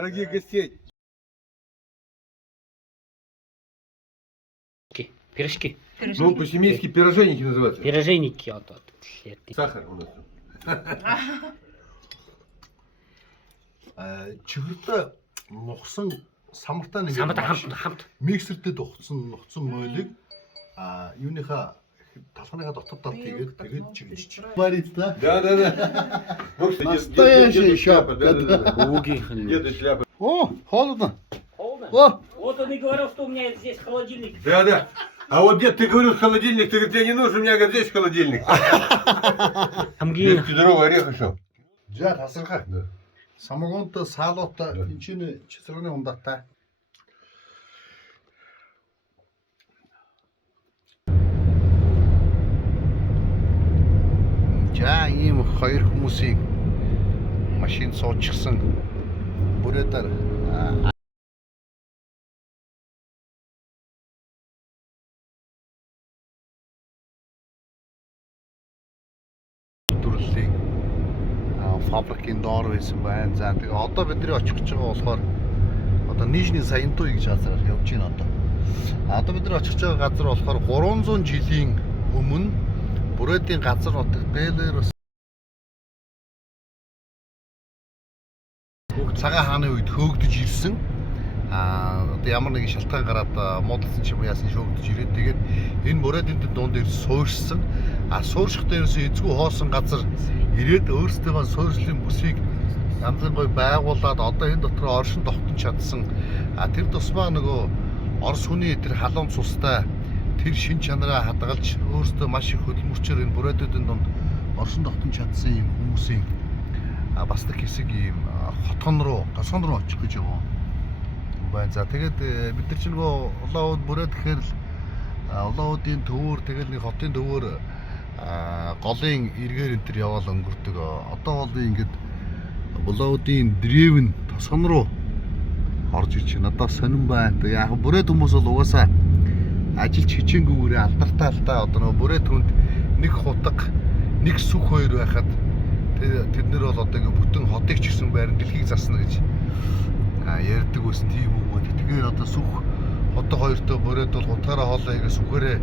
Дорогих гостей. Пирожки. Ну, по-семейски пироженики называются. Пироженики. Сахар у нас. Чигэртэ нухсан самартаа нэг Самартаа хамт. миксертэй нухсан мойлыг юуныхаа талхныхаа дотор тэгээд чигэж. Бариста. Да. Настоящий шляпа. Деда шляпа. О, холодно. Холодно? О, Вот он и говорил, что у меня здесь холодильник. Да. А вот дед, ты говорил холодильник, ты говоришь, тебе не нужен, у меня говорит, здесь холодильник. Хамгийн Здоровый орех еще. жаа хасархаа. Самогонтой саалуутай энэ чисраны ундаатай. За ийм хоёр хүмүүсийн машин суучихсан бүрээдэр төрлөлийн фабрикийн доор байсан байна. За тэгээ одоо бидний очих гэж байгаа болохоор одоо Нижний Саянтуй гэж газар явж байна одоо. Одоо бид нар очих гэж байгаа газар болохоор 300 жилийн өмнө бүрээдийн газар нутаг Беларусь цагаан хааны үед хөөгдөж ирсэн. Одоо ямар нэгэн шалтгаан гараад муудалсан ч юм яасан хөөгдөж ирээд тэгээд энэ бүрээдийн дунд дээр суурьшсан. Суурьших дээрээс эзгүй хоосон газар ирээд өөрсдөө суурьшлын бүсийг янзын гой байгуулад одоо энэ дотор оршин тогтнож чадсан. Тэр тусмаа нөгөө Орос хүний тэр халуун цустай тэр шин чанараа хадгалж өөрсдөө маш их хөдөлмөрчөөр энэ бүрээдүүдийн дунд оршин тогтнож чадсан юм хүмүүсийн бас нэг хэсэг ийм хотгон руу очих гэж яваа. Байна. За тэгээд бид нар ч нөгөө улаан уд бүрээд гэхээр л улаан удын төвөр тэгэл нэг хотын төвөр голын эргээр энэ төр яваал өнгөрдөг. Одоо бол ингээд улаан удын древэн тосгон руу орж ирж байна. Одоо сонирн байна. Яг бүрээд хүмүүс бол угаасаа ажилч хичээнгүүгээрээ алдартай л да. Одоо нөгөө бүрээд хүнд нэг хутга, нэг сүх хоёр байхад тэд нэр бол одоо ингээд бүтэн хотыг ч гэсэн байран дэлхийг засна гэж ярьдаг байсан тийм үг байна. Тэгэхээр одоо сүх хотог хоёртой бүрээд бол хутгаараа хоолоо игээ сүхээрээ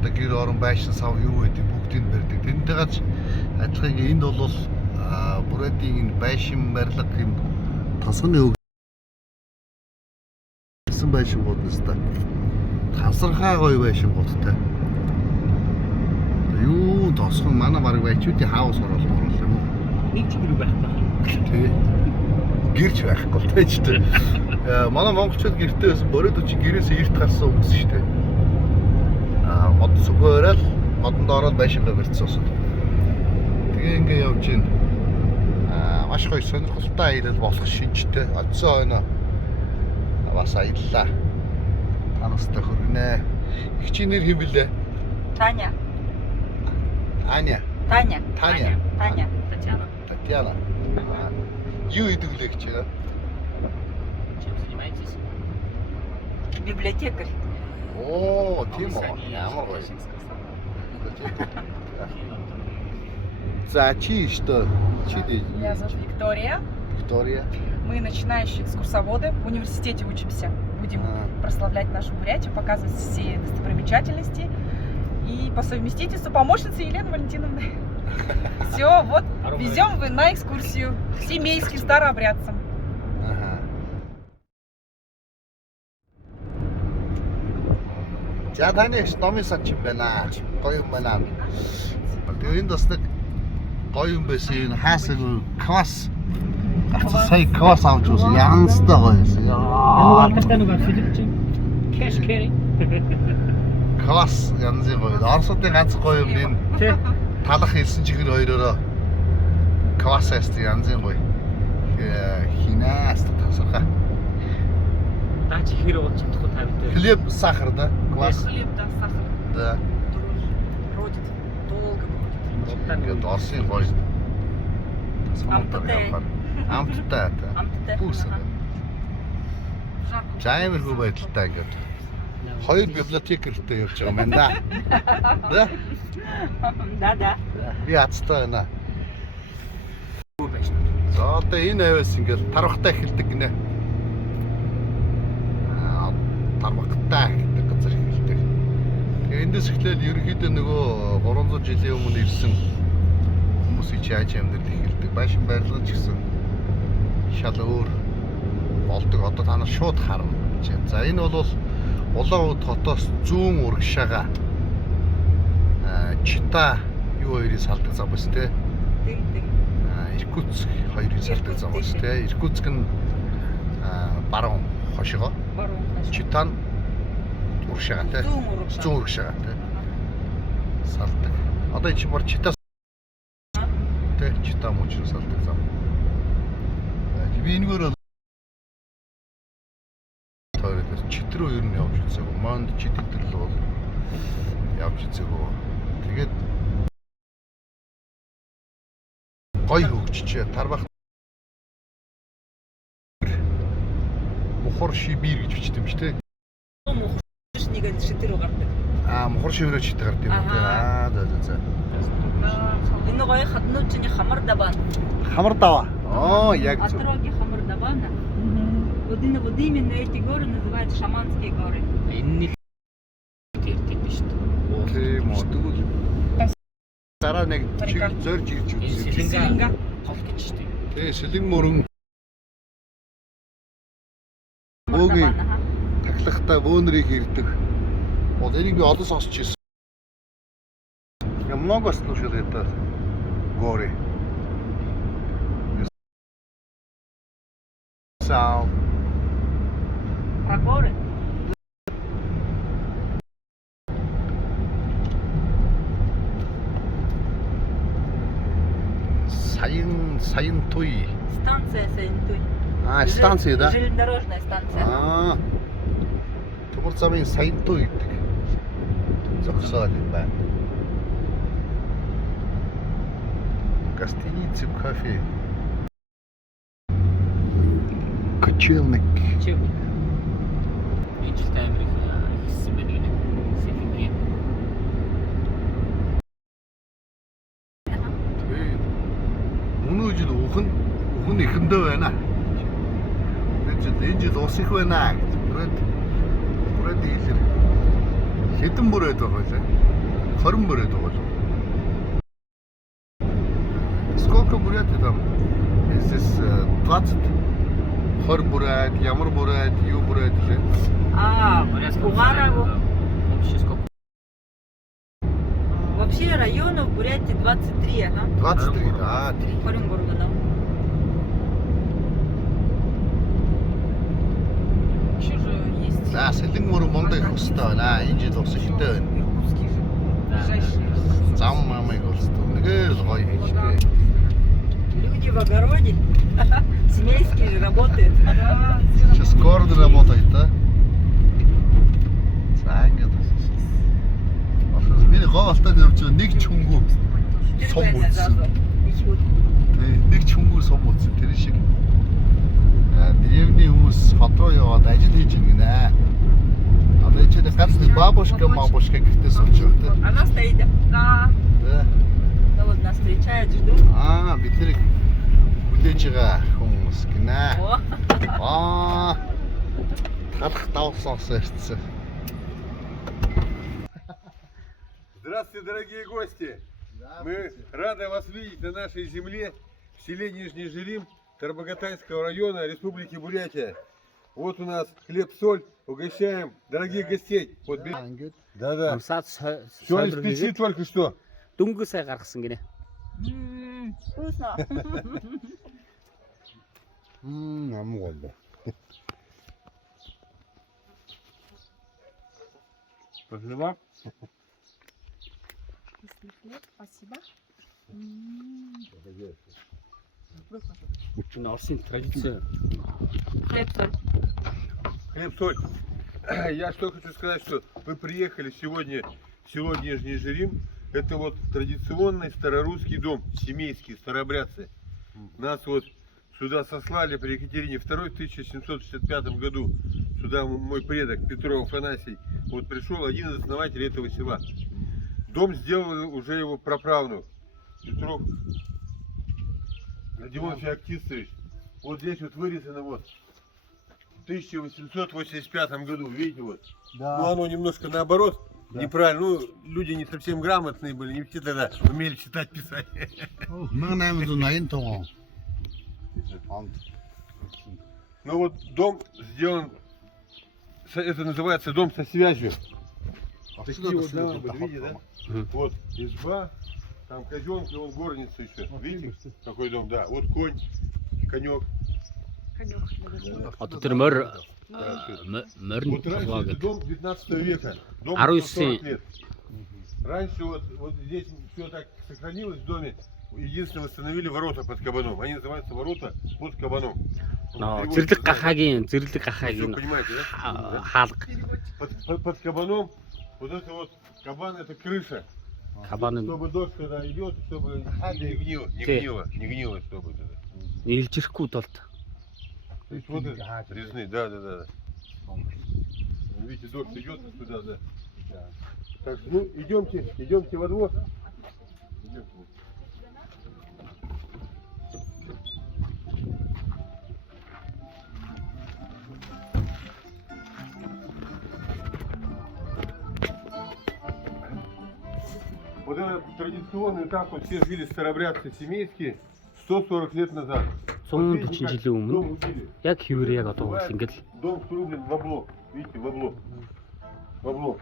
одоо гэр орон байшин сав юу гэдэг бүгдийг барьдаг. Тэнтэйгаж адилхан энд бол бүрээдийн энэ байшин барилга юм тосгоны өг гэсэн байшингууд нэстэ. Хасархаа гоё байшингуудтай. Юу тосгон манай баг байчуудын хаус орол юм уу? нэг чигээр байх байх. Тий. Гэрч байхгүй л тааж дээ. Манай монголчууд гэртээ байсан бороод чи гэрээсээ эрт гарсан хүмүүс шүү дээ. Мод сүгөөрэл модонд ороод байшингаа барьцсан ус. Тэгээ ингээ явж гин. Маш гоё сонирхолтой аялал болох шинжтэй. Одсон хойно бас аяллаа. Танастай хөргөнэ. Их чи нэр хэм бэлээ? Таня. Аня. Таня. Татьяна. Юу идэг лээ гэж байна? Чем занимаетесь? Библиотекарь. Оо, тийм үү. Ямар гоё. За чи что? Меня зовут Виктория. Виктория. Мы начинающие экскурсоводы. В университете учимся. Будем прославлять нашу Бурятию, показывать все достопримечательности. И по совместительству помощница Елены Валентиновны. Все, вот везем вы на экскурсию к семейским старообрядцам. За таны номын сан ч юм байна. Гоё юм байна. Тэгээ энэ бас нэг гоё юм байсан. Энэ хаасаг класс. Сая класс авч үзсэн. Янзтай гоё байсан. Алдартай нэг Филипп чинь кэш кэри. Класс янзын гоё. Оросуудын ганц гоё юм энэ. Талах хэлсэн чихэр хоёроо класс эст янзын гоё. Хинаас тасархаа. Даач ихэр ууч чадахгүй та бид. Хлеб, сахар, да? Класс. Хлеб, да, сахар. Да. Бродит. Долго бродит. Ингээд Оросын гоё. Амттай. Амттай. Амттай. Бүс. Жарко. Жаймэрхүү байдалтай ингээд. Хоёр библиотекэртэй явж байгаа юм байна да. Да? Да. Би хацтай байна. За одоо энэ авиас ингээл тарвахтай эхэлдэг гинэ. Тарвахтай гэдэг газар эхэлдэг. Тэгээ эндээс эхлээл ерөнхийдөө нөгөө 300 жилийн өмнө ирсэн хүмүүсийн чааж амьдрал эхэлдэг. Байшин барилга ч гэсэн шал өөр болдог. Одоо та нар шууд харна. За энэ бол Улаанбаатар хотоос зүүн урагшаага Чита юу хоёрын салдаг зам байна те. Иркутск хоёрын салдаг зам байна те. Иркутск нь баруун хошгоо. Чита нь урагшаага те. Зүүн урагшаага те. Салдаг. Одоо энэ чинь бар Читаас те Чита мужид салдаг зам. Би энэгээр Чит рүү ер нь явж үзээг. Манд Чит дээр бол явж үзээг. Тэгээд гоё хөгжиж тарбах Мухар Шибир гэж бичдэг юм шүү дээ. Мухар шнийг Чит рүү гардаг. Мухар Шибирөө Чит гардаг юм тий. За. Энэ гоё хаднуучны хамар даван. Хамар даваа. Яг зөв. Отроги хамар давана. Вот именно эти горы называются шаманские горы. Энэ л ярьдаг биш үү? Тийм үү. Тэгвэл дараа нэг чиг зорж ирж үзсэн. Сэлэнга гол гэж штеп. Тий, сэлэн мөрөн. Бөөгийн таглахтаа бөөнрийг ирдэг. Вот энийг би олон сонсч ирсэн. Я много слушал это горы. Сау. Про горы? Саянтуй. Станция Саянтуй. Станция, да? Железнодорожная станция. Төмөр замын Саянтуй гэдэг. Зогсоол юм байна. Гостиница, кафе. Кочевник. Энэ жил амир их хийсэн байна гинэ. Сэлэнгийн. Өнөө жил ухын ихэндээ байна. Энэ жил ус их байна. Бүрээд хэлэр. Хэдэн бүрээд байгаа вэ? 20 бүрээд байгаа л. Сколько бурят там? Здесь 20. 20 бурят, ямар бурят, юу бурят лээ. Угараву. Вообще сколько? Вообще районов в Бурятии 23, ага. 23, да. 3 города. Еще же есть. За, сэлэн мөр мундаг их өстэй байна. Энэ жил ус ихтэй байна. Иркутский же. Ближайший. Зам мамыг өстэй. Нэгээр л гоё хийжтэй. Люди в огороде. Семейские же работают. Сейчас город работает, да? За, ингээд. Миний говалтад явж байгаа нэг ч хөнгөө сум үзсэн. Нэг ч хөнгөө сум үзсэн. Тэр шиг. Деревний хүмүүс хот руу яваад ажил хийж гинэ. Одоо энэ чинь ганц нэг бабушка гэртээ сууж байгаа. Она стоит. Да. Да. Ну вот нас встречает, ждут. Бид нарыг хүлээж байгаа хүмүүс гинэ. Талах давсаасаа ирсэн. Здравствуйте, дорогие гости! Мы рады вас видеть на нашей земле, в селе Нижний Жирим, Тарбагатайского района, Республики Бурятия. Вот у нас хлеб-соль, угощаем дорогих гостей. Вот, да-да. Амсаад Все из печи только что. Дүнгийн сай гаргасан гинэ. Вкусно. Амгол. Спасибо. Спасибо. Энэ Орсын традиция. Хлеб-соль. Хлеб-соль. Я что хочу сказать, что мы приехали сегодня в село Нижний Жирим. Это вот традиционный старорусский дом, семейский, старообрядцы. Нас вот сюда сослали при Екатерине II в 1765 году. Сюда мой предок Петров Афанасий вот пришел, один из основателей этого села. Дом сделал уже его праправнук. Петров Димон Феоктистович, вот здесь вот вырезано вот в 1885 году, видите вот. Ну оно немножко наоборот, неправильно, ну люди не совсем грамотные были, не все тогда умели читать, писать. 1880 он. Ну вот дом сделан, это называется дом со связью. Такие вот дома были, видите, да? Вот изба, там казенка, вон горница еще. Видите, какой дом? Да, вот конь, конек. Одоо тэр морь Вот раньше толгой это гэдэг. дом 19 века. Дом 19 140 лет. Раньше вот здесь все так сохранилось в доме. Единственное, восстановили ворота под кабаном. Они называются ворота под кабаном. Зэрлэг гахаагийн Вы понимаете, да? хаалга Под кабаном, вот это вот, кабан это крыша. кабаны Чтобы дождь когда идет, чтобы не гнило, чтобы это. нийлж ирэхгүй тулд То есть вот это резные, да. Видите, дождь идет туда, да. Так что, ну, идемте во двор. Идемте. Вот это традиционный, так вот все жили старобрядцы семейские 140 лет назад. 140 жилийн өмнө яг хിവэр яг одоо бол ингээд Дом срублен в облом. Видите, в облом. В облом.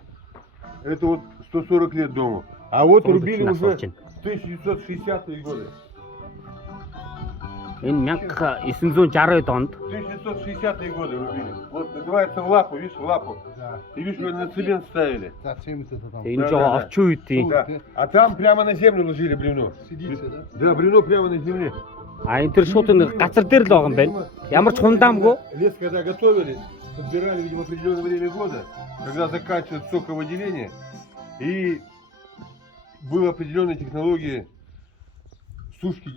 Это вот 140 лет дому. А вот рубили уже в 1960-е годы. энэ 1960 онд 1960-е годы рубили. Вот называется в лапу, видишь, в лапу. И видишь, вы на цемент ставили. энэ жоо орчин үеийн Да. А там прямо на землю ложили бревно. Да, бревно прямо на земле. а энэ тэр шууд нэг газар дээр л байгаа юм байна. Ямар ч хундаамгүй. Лес когда готовили, подбирали, видимо, в определенное время года, когда заканчивается соковыделение, и была определенная технология сушки.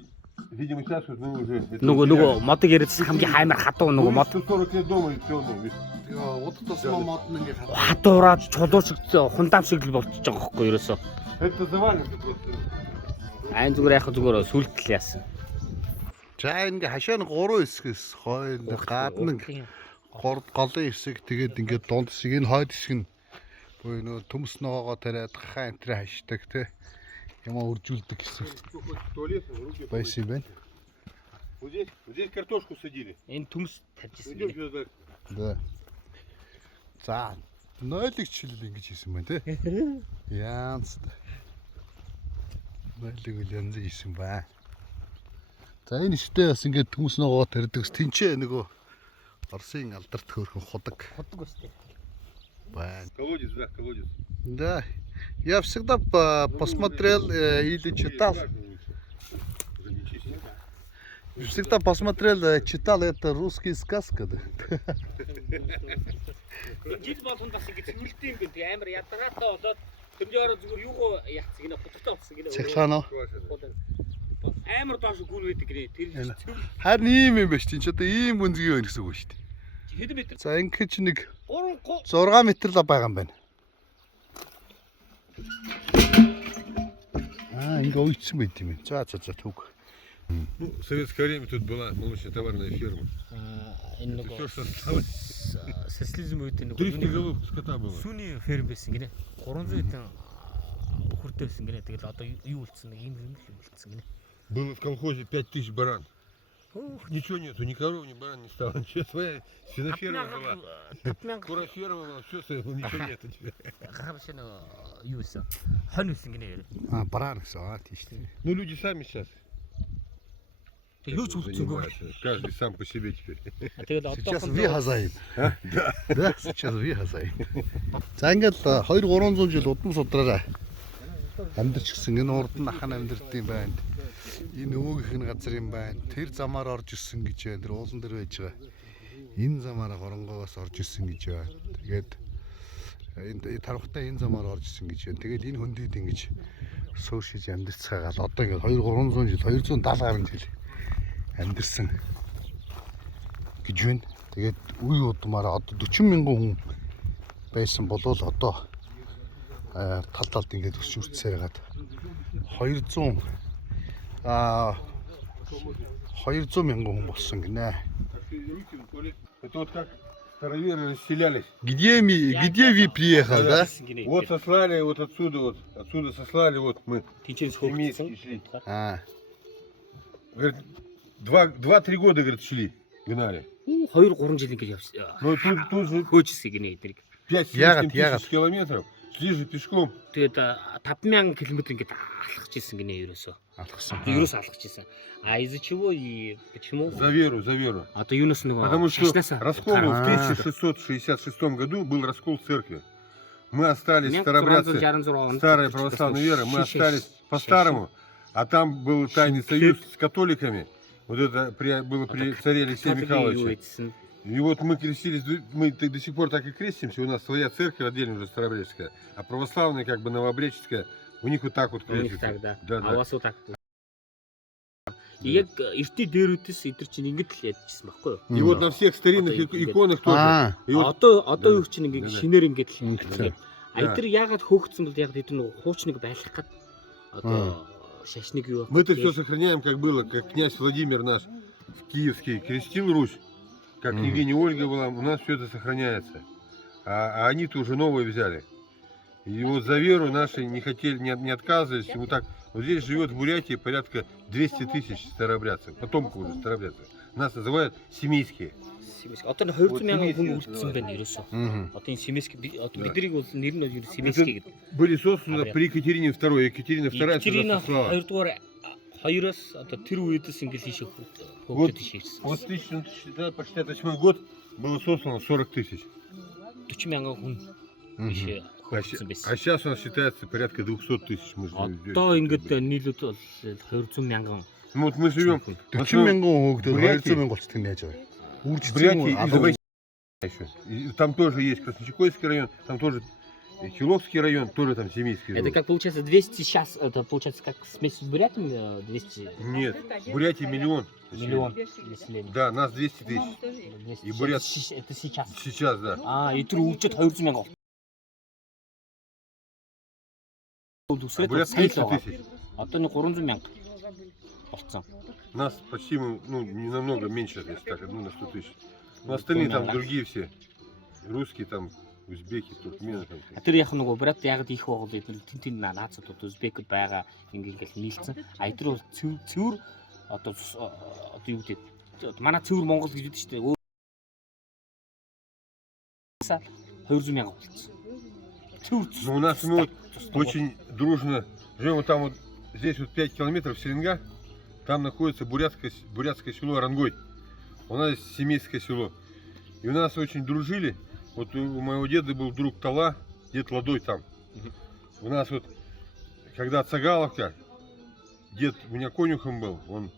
Видимо, сейчас вот мы уже... это Нөгөө утеряли. модыг яриадсан хамгийн хаймар хатуу нөгөө Ну, мод 140 лет дома и все, ну, видишь. Вот это мод нэг хатуураад чулуушиг хундаам шиг л болчихж байгаа хөөхгүй ерөөсөө. Это заваленка просто. Айн зүгээр яхаа зүгээр сүлтэл яасан. За ингээ хашаа нэг 3 хэсгээс хойд гадна голын хэсэг тэгээд ингээ дунд хэсэг энэ хойд хэсэг нь буюу нөө төмс ногоогоо тариад гахаа энтрэ хашдаг те ямаа үржүүлдэг гэсэн Туалет, руки. байсан юм байна. Вот здесь картошку садили. Энэ төмс тавьчихсан Идем гэнэ. сюда. Да. За нойлогч хилэл ингэж хийсэн байна те. Янз. Нойлог үл янз хийсэн байна. За энэ ихтэй бас ингээд төмс ногоо тарьдаг тэнцээ нөгөө Оросын алдарт хөөрхөн худаг Худаг өстэй. байна. Колодец, да, колодец. Да. Я всегда посмотрел или читал. Всегда посмотрел, читал это русские сказки. Да? Жил болгонд бас ингэ цэвэрлдэг юм бэ. Амар ядаргаатай болоод тэрнийороо зүгээр юугаа яцсан гинэ хутагтай болсон гинэ. Цахлаано. Амар доош гүн байдаг гинэ. Тэр цэвэр Харин ийм юм байна шүү дээ. Чи одоо ийм гүнзгий байна гэсэн үг шүү дээ. хэдэн метр? За ингэж нэг 3 6 метр л байгаа юм байна. Ингээ уйдсан байт юм. За төг. Ну, в советское время тут была молочно-товарная ферма. Энэ Все, нөгөө что осталось. социализм үед 300 нөгөө голов скота было. сүүний ферм байсан гинэ. 300 хэдэн бүхэрдэй байсан гинэ. Тэгэл одоо юу үлдсэн нэг юм үлдсэн гинэ. Было в колхозе 5000 баран. Ничего нету, ни коров, ни баран не стало. Ничего, своя свиноферма была. 5000 Куроферма была, все, ничего нету теперь. гахавш нөгөө юу байсан? Хонь байсан гинэ. Бараа гэсэн. Тийш тийм. Ну, люди сами сейчас Тэг юу ч үлдсэнгүй. занимаются. Каждый сам по себе теперь. Тэгэл Сейчас одоо ви хазаин. Да, сейчас ви хазаин. За ингээд 200-300 жил удам судраараа амьдарчсан. Энэ урд нь ахын амьдэрдэг юм байна. Энэ өвгөх нь газар юм байна. Тэр замаар орж ирсэн гэж байна. Тэр уулан дээр байж байгаа. Энэ замаараа хоронгоос орж ирсэн гэж байна. Тэгээд энэ тархтай энэ замаар орж ирсэн гэж байна. Тэгээд энэ хөндөд ингэж суушиж амьдарцгаагаал одоо ингээд 200-300 жил 270 гаруй жил амьдэрсэн гэж байна. Тэгээд үе удмаараа одоо 40 мянган хүн байсан болол одоо тал талд ингээд өсвөрцсээр хагаад 200 200 мянган хүн болсон гинэ. Это вот как староверы расселялись. Где вы приехал, да? Вот сослали вот отсюда сослали, вот мы Тинчэнс семейские шли. А. Говорит, 2-3 года, говорит, шли, гнали. 2-3 жил ингэж явсан. Ну тут же Хөөжсөн гинэ эдрийг. 5-7 тысяч километров. Шли же пешком. Тэгээд 5000 км ингэж алхаж ирсэн гинэ ерөөсөө. Алхсан. Ерөөсөө алхаж ирсэн. А из-за чего и почему? За веру, за веру. А то юнос нөгөө Потому что шашнасаа раскол в 1666 году был раскол церкви. Мы остались старобрядцы, старая православная вера, мы остались по-старому. А там был тайный союз с католиками. Вот это было при царе Алексея Михайловича. И вот мы крестились, мы до сих пор так и крестимся, у нас своя церковь отдельно уже старобрядческая, а православная, как бы новообрядческая, у них вот так вот У них крестится. так, да. Да, да. А у вас вот так. Яг эртний дээрүүдээс эдгэр чинь ингэж л ядчихсан байхгүй юу? И вот на всех старинных иконах тоже. А. И вот Одоо юу чинь Да, ингэ да. шинээр ингэж л Ингэсэн. А эдгэр яагаад хөөгдсөн бол яг эдгэр нөгөө хуучныг байлгах гад одоо шашныг юу мы-то все сохраняем, как было, как князь Владимир наш в Киевский крестил Русь, как княгиня Ольга была, у нас все это сохраняется. А они-то уже новые взяли. И вот за веру наши не хотели, не отказывались. И вот так, вот здесь живет в Бурятии порядка 200 тысяч старобрядцев, потомков уже старобрядцев. Нас называют семейские. Одоо 200 мянган хүн үлдсэн байна ерөөсөө. Мгм. Одоо энэ семейский одоо биднийг бол нэр нь ер семейский гэдэг. Были созданы при Екатерине II. Екатерина II сюда Екатерина сослала. 2-р 2-оос одоо тэр үеэс ингээл хийшээ Вот, хөгдөд хийсэн. вот 1968 год было сослано 40 тысяч. 40 мянган хүн Мгм. хийшээ хөгдсөн байсан. А сейчас у нас считается порядка 200 тысяч. Мы же Одоо ингээд нийлүүд бол 200 мянган. Ну вот мы живем 40 мянган хүн хөөгдөд Бурятии. 200 мянга болчихсон яаж вэ? в Үржицэн Бурятии и Забайкалье еще. И там тоже есть Красночекойский район, там тоже Хиловский район, тоже там семейский. Это живут. как получается 200 сейчас, это получается как смесь с бурятами 200 Нет, в Бурятии миллион. миллион населения. Да, нас 200 тысяч. 200. И бурят- Это сейчас. Сейчас, да. А, и тэр үржид 200 мянга. А бурят 30 тысяч. Одоо нэг 300 мянга болцсон. Нас почти, ну, не намного меньше, если так, на 100 тысяч. Но остальные там другие все. Русские там, узбеки, туркмены там. Тэр яг нөгөө бурят яг их байгаа л эдгээр тэн наацууд узбекд байгаа ингээл нийлсэн. А эдгээр бол цэвэр одоо юу гэдэг манай цэвэр Монгол гэж үүдэн шүү дээ. 200 мянга болцсон. Цэвэр. Но у нас мы вот очень дружно живем вот там вот, здесь вот 5 километров Селенга, там находится бурятское село Орангой. У нас здесь семейское село. И у нас очень дружили. Вот у моего деда был друг Тала, дед Ладой там. У нас вот, когда Цагаловка, дед у меня конюхом был, он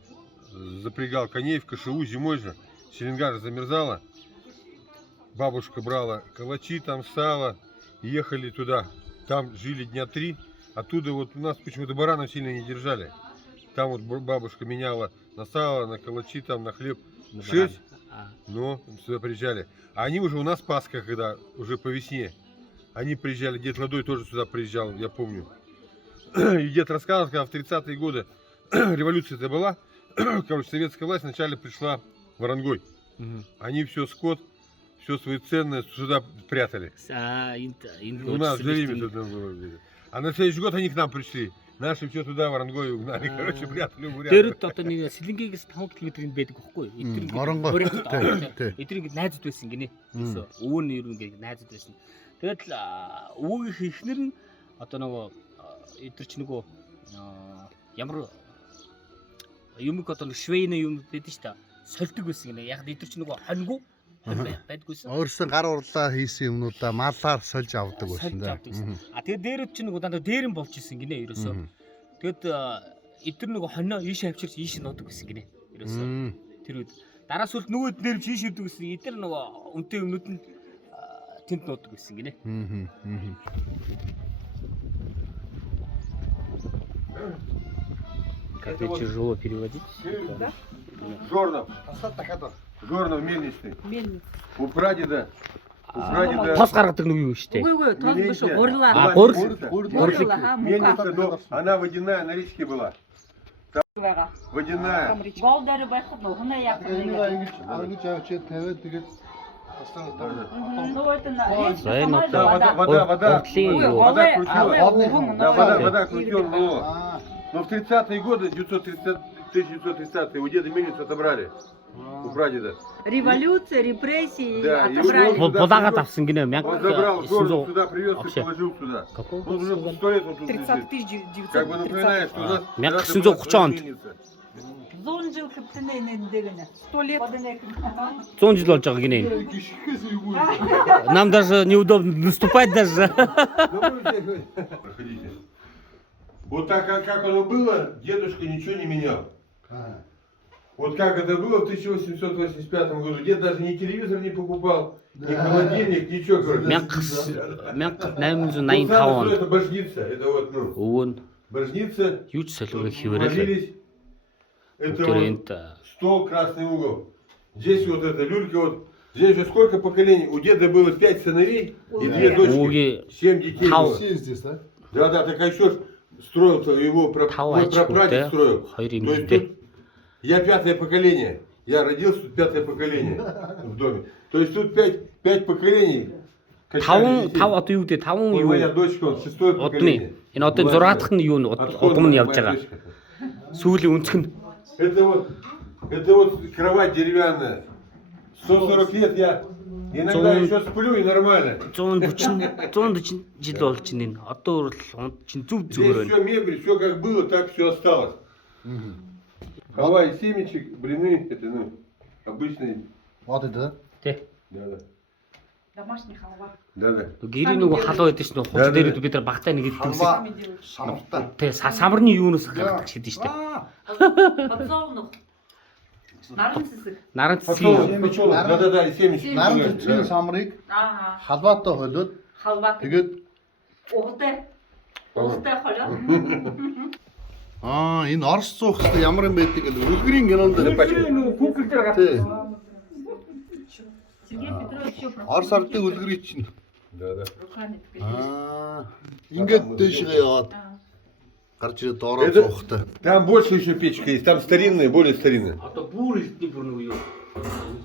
запрягал коней в КШУ зимой же, Селенга же замерзала. Бабушка брала калачи, там сало, и ехали туда. Там жили дня 3. Оттуда вот у нас почему-то баранов сильно не держали. Там вот бабушка меняла на сало, на калачи, там на хлеб шерсть, но сюда приезжали. А они уже у нас Пасха, когда уже по весне. Они приезжали, дед Ладой тоже сюда приезжал, я помню. И дед рассказывал, когда в 30-е годы революция-то была, короче, советская власть вначале пришла в Орангой. Они все скот, все свои ценные сюда прятали. У нас все время туда было. А на следующий год они к нам пришли. Наши все туда в Орангой угнали, короче, прятали в Бурятию. Дээрд одоо нэг Сэлэнгээс 5 км-ийн байдаг байхгүй юу? Оронгой. Эдгээр ингэ найзууд байсан гинэ. Өвөө нь ер нь ингэ найзууд байсан. Тэгээд л өвөгийн ихнэр нь одоо нөгөө эдгээр ч нөгөө ямар юмэг одоо нэг швейны юм байдаг шүү дээ. Сольдог байсан гинэ. Яг эдгээр ч нөгөө хоньгүй байдгүйсэн. Өөрсдөө гар урлаа хийсэн юмнуудаа малаар сольж авдаг байсан да. А тэгээд дээрд ч нөгөө дандаа дээрэн болж исэн гинэ ерөөсөө. Тэгэд эдгээр нөгөө хонио ийшээ авчирч ийшээ нуудаг гэсэн гинэ. Ерөөсөө. Тэр үед дараа сүлд нөгөө дээр ийшээ ирдэг гэсэн. Эдгээр нөгөө үнэтэй юмнууд нь тэнд нуудаг гэсэн гинэ. Как тяжело переводить? Да? Жорнов. Жорнов мельничный. Мельница. У прадеда. Тос гаргадаг нэг юу шүү дээ. Ой, тон биш гурла. А, гурл. Мельница, но она водяная на речке была. байгаа. Водяная. Там речка. Гол дээр байхад нөхнөө яах вэ? ингэж авч тавиад тэгээд Нөгөөд нь Да, вода. Уртлын юу? Вода Голы- крутила. Да, вода крутила, крутила. но в 30-е годы, 1930-е, у деда мельницу отобрали. У прадеда. революция, репрессии Да, и отобрали. его Булаагаад авсан гинэ Он забрал город 1900 сюда, привез и вообще. положил сюда. Какого? Он уже 100 лет вот тут 30 лежит. 1930. Как бы напоминает, что у нас... Мягко когда-то сензо была кучан. мельница. 100 жил хэвтэнэ энэдэг нэ. 100 лет. 100 жил болж байгаа гинэ. гიშгээс юу Нам даже неудобно наступать даже. Ну, проходите. Вот так, как оно было, дедушка ничего не менял. Вот как это было в 1885 году. Дед даже ни телевизор не покупал, ни холодильник, ничего. короче. 1885 Вот самое, что онд это божница. Это вот, ну, өвөө нь божница. юу ч солиороо хийвэрэл Молились. Это гэрэнт вот стол, красный угол. Здесь вот эта люлька, вот. Здесь же сколько поколений? У деда было 5 сыновей и 2 дочки. Уугийн 7 детей тав. было. здесь, да? Да, так а еще ж строил-то его Тав мой аж прапрадед хүүтэй, строил. хоёр То есть эмэгтэй. тут я 5-е поколение. Я родился тут 5-е поколение в доме. То есть тут 5 поколений. качали детей. Тав одоо юу гэдэг 5 Вот юу моя дочка, вот 6-е удны. поколение. Энэ одоо 6 дахь нь юу нь удам нь явж байгаа. Сүүлийн өнцг нь Это вот кровать деревянная. 140 лет я иногда еще сплю и нормально. 140 жил болж байна энэ. Одоо бол чинь зүв Здесь зүгээр байна. все мебель, все как было, так все осталось. Халва из семечек, блины, это ну, обычные. Вот это, Тэ. Да. Домашний халва. Гэрийн нөгөө халуун байдаг шнэ. Хуц дээрээ бид нар багтаа нэг иддэг. Сами делают. самартай. Тэ самарны юунаас гаргадаг шидэв штэ. Подсолнух. Наран цэцэг. Наран цэцгийн Да, из семечек. Наран блины, цэцгийн да. самрыг Аа. халбаатай холиод Халва. тэгээд Угтай. Угтай холио. энэ Орос цуух хэвээр ямар юм байдаг гэдэг үлгэрийн кинонд Google дээр тий. Сергей Петрович еще Орос ардын үлгэрийн чинь Да. руками. ингээд дэшгээ яваад гарч ирээд доороо Это- цуухтай. Там больше еще печка есть, там старинные, более старинные. Одоо бүр элдний бүр нөгөө юу.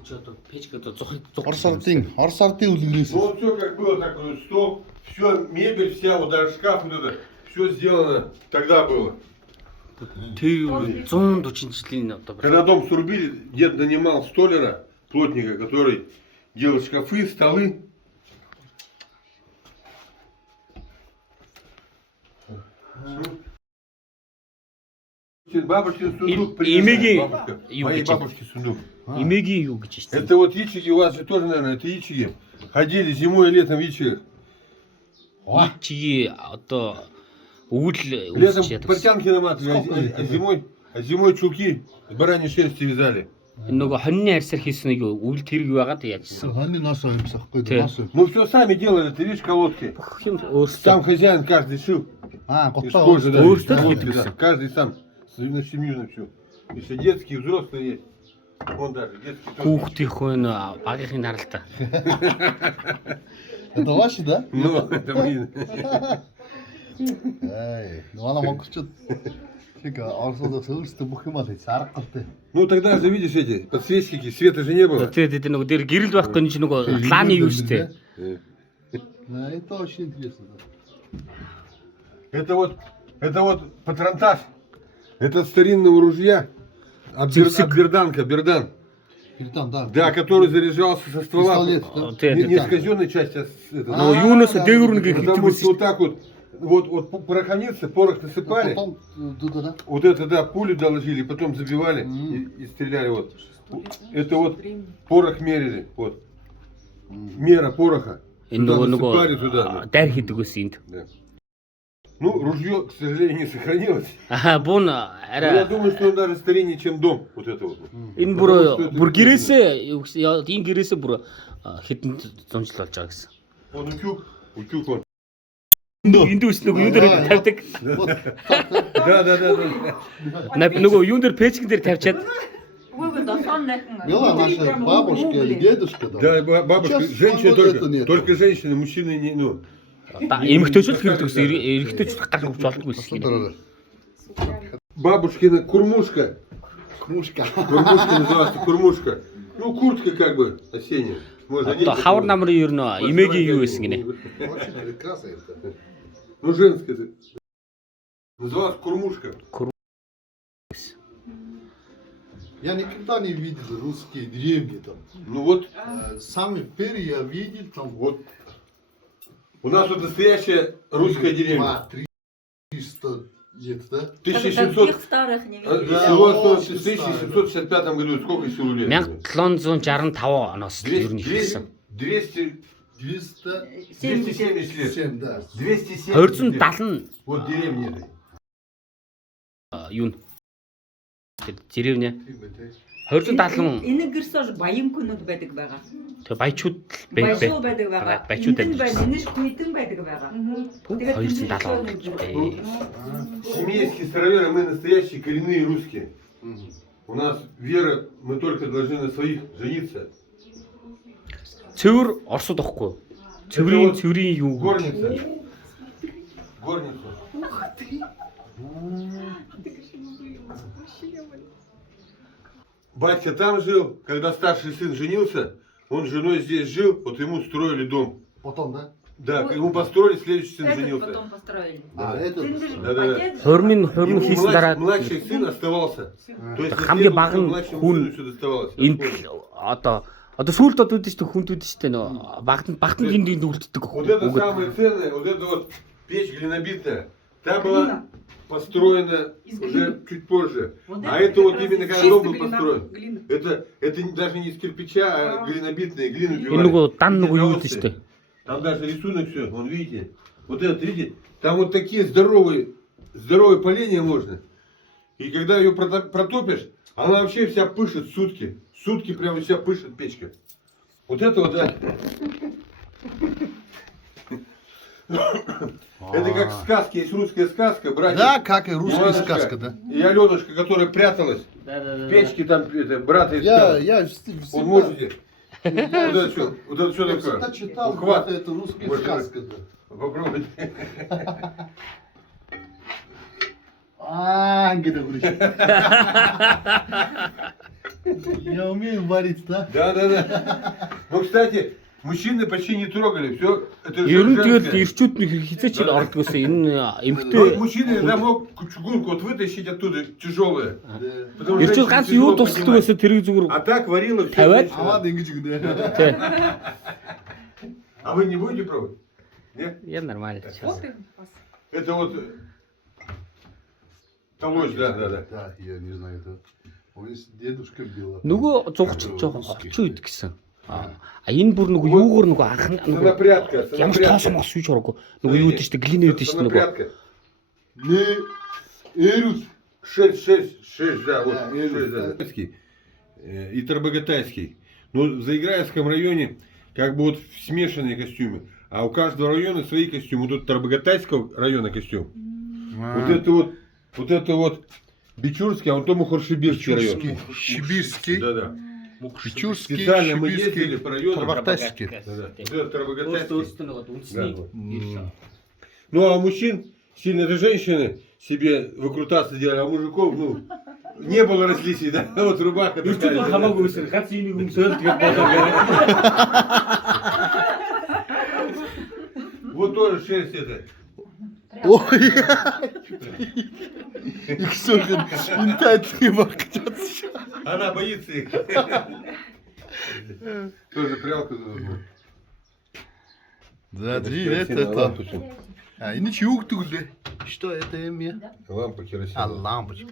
Чи одоо печка одоо зух. Орос ардын үлгэрээс Ну вот все как было, так вот, стол, все, мебель вся, вот даже шкаф вот это, все сделано тогда было. Тэр 140 жилийн одоо Когда дом срубили, дед нанимал столяра, плотника, который делал шкафы, столы. Бабушкин сундук Имеги- бабушка. Ю- Моей Ю- бабушки сундук. эмээгийн юу гэж штэ. Это вот ячеги, у вас же тоже, наверное, это ячеги. Ходили зимой и летом в ячегах. Чиги одоо өвөл Летом үүсч яадаг. портянки наматывали, а зимой чулки с бараньей шерсти вязали. Энэ нөгөө хоньны арьсаар хийсэн нэг өвөл тэрэг байгаад яажсан. хоньны нос юмсахгүй Тий. нос. Мы все сами делали, ты видишь, колодки. Бүх юм өөрсдөө. Сам хозяин каждый шил. Из Готлоо кожи, да, Ой, из что колодки, ты да. писал? Каждый сам на семью на всю. Если детские, взрослые есть. Вон даже детские тоже. Хүүхдийн багийнхын харалтай. Это ваши, да? Ну, это блин. Манай монголчууд яг Оросоос өөрсдөө бүх юм аль аргатай. Ну тогда же видишь эти подсвечники, света же не было. Тэгээд нөгөө дээр гэрэл байхгүй нэг нөгөө тлааны юу штэ. Это очень интересно. Это вот патронтаж. Это от старинного ружья. Ципсик. Бердан. Передан, да. Да, который заряжался со ствола. Пистолет, да? Не с казенной части, а с этого. Нөгөө юунаас дээгүүр нэг Потому хэлдэг что вот так вот пороховницы, порох насыпали. Потом да. Вот это, да, пулю доложили, потом забивали и стреляли. Вот. Это вот порох мерили. Вот. Мера пороха. Энэ Туда нөгөө насыпали туда. нөгөө дайр хийдэг ус энд. Да. Ну, ружье, к сожалению, не сохранилось. Аа бун Но я арай думаю, что он даже стариннее, чем дом. Вот это вот. энэ бүр гэрээсээ энэ гэрээсээ бүр хэдэн зуун жил болж байгаа гэсэн. Он утюг он. Энд үс нөгөө юу дээр тавьдаг. Да. Нөгөө юун дээр пэчгэн дээр тавьчаад Ой, досон нэхэн. Была наша бабушка или дедушка, да? Да, бабушка, Сейчас женщины вот это нет. только женщины, мужчины не, ну. эмэгтэйчүүд хэрдэг ус эрэгтэйчүүд гал өгч болдгоо Болсон гэсэн. дараа. бабушкина курмушка. Кружка. Курмушка называется, курмушка. Ну, куртка как бы осенняя. Можно Одоо хавар намрын ер нь эмээгийн юу байсан гинэ. Очень прекрасно это. Ну, женская. Называлась курмушка. Я никогда не видел русские деревни там. Ну вот, Самый первый я видел там вот. У нас вот настоящая русская деревня. 300 лет, да? 1700... Таких старых не видели. Да. Село очень основано в 1765 году. Сколько селу лет? 1765 оноос ер нь ихсэн. 200... 270 270 лет. да. 270 лет. 270 Вот деревня этой. юу н деревня 270 Энэ гэрсож баян күнүүд байдаг байгаа. тэгээ баячууд Баяшуу байдаг байгаа. Баячууд Эндэн байдаг. байна, энэш хүйтэн байдаг байгаа. Тэгээд 270 Семейские староверы, мы настоящие коренные русские. У нас вера, мы только должны на своих жениться. цэвэр орсод ахгүй. Цэврийн юу Горница. Горница. Батя там жил, когда старший сын женился, он с женой здесь жил, вот ему строили дом. Потом, да? Да, ему построили, следующий сын Этот женился. потом построили. А, это... Да-да-да. хормын Ему хийсэн дараа младший сын оставался. То есть хамгийн баг нь младшему хүн сыну все доставалось. энд одоо сүүлд одууд шүү дээ хүндүүд шүү дээ нөө багтан гинд үлддэг Вот это самое ценное, вот это вот печь глинобитная. Та была построена уже чуть позже. А это вот именно когда дом был построен. Это даже не из кирпича, а глинобитная, глину энэ убивали. нөгөө дан нөгөө юу Для гэдэг шүү дээ. Там даже рисунок все, вон видите. Вот это, видите, там вот такие здоровые поленья можно. И когда ее протопишь, она вообще вся пышет сутки. Сутки прямо вся пышет печка. Вот это вот, да. Это как в сказке, есть русская сказка, братья. Да, как и русская Иванушка сказка, да. И Аленушка, которая пряталась в печке, там это, брата искала. Я Вот можете. Вот это что Я такое? всегда читал, Ухват. это русская Может, сказка, да. Попробуйте. Где-то говоришь. Я умею варить, да? Да. Ну, кстати, мужчины почти не трогали. Все, это Ер нь тэгэл женское. ирчүүд нь хизээч л ордгоос энэ Но эмгтэй мужчина иногда мог чугунку вот вытащить оттуда тяжелое. Потому что ирчүүд женщина ганц тяжело юу тусалдаг поднимать. байсан тэрийг зүгээр А так варила все. Давай. Аваад ингэж гэнэ. тий. А вы не будете пробовать? Нет? Я нормально. Вот и Это вот толочь, да. Да, я не знаю, это. У нас дедушка была. Нөгөө зугч жоохон орчин үед гэсэн. А энэ бүр нөгөө юугаар нөгөө анхан Санапрядка. ямар ч тоосон мос юу ч ороогүй. Нөгөө юу гэдэг чинь глин гэдэг чинь нөгөө Санапрядка. Не, Эрус. 6, да, вот. Да, 6, да. И Тарбагатайский. Но в Заиграевском районе как бы вот смешанные костюмы. А у каждого района свои костюмы. Вот тут Тарбагатайского района костюм. Вот это вот Бичурский, а вот то Мухоршибирский район. Сибирский. Да. Печурский, Специально мы ездили Сибирский, по районам. Тарбактайский. Да. Вот это Тарбагатайский. өөрсдөө нөгөө үндэсний Ну а у мужчин сильно это женщины себе выкрутасы делали, а у мужиков, ну, не было различий, да? Вот рубаха Ирчүүд такая. хамаагүй байсан. Ганц энийг өмсөөл тэгээд болоо. Вот тоже шерсть это. Ой, их сколько интайты вахтятся. Она боится их. Тоже прялка заодно. Да, Керосин, это. лампочка. А, иначе уктугли. Что это имя? Лампа керосин. А, лампочка.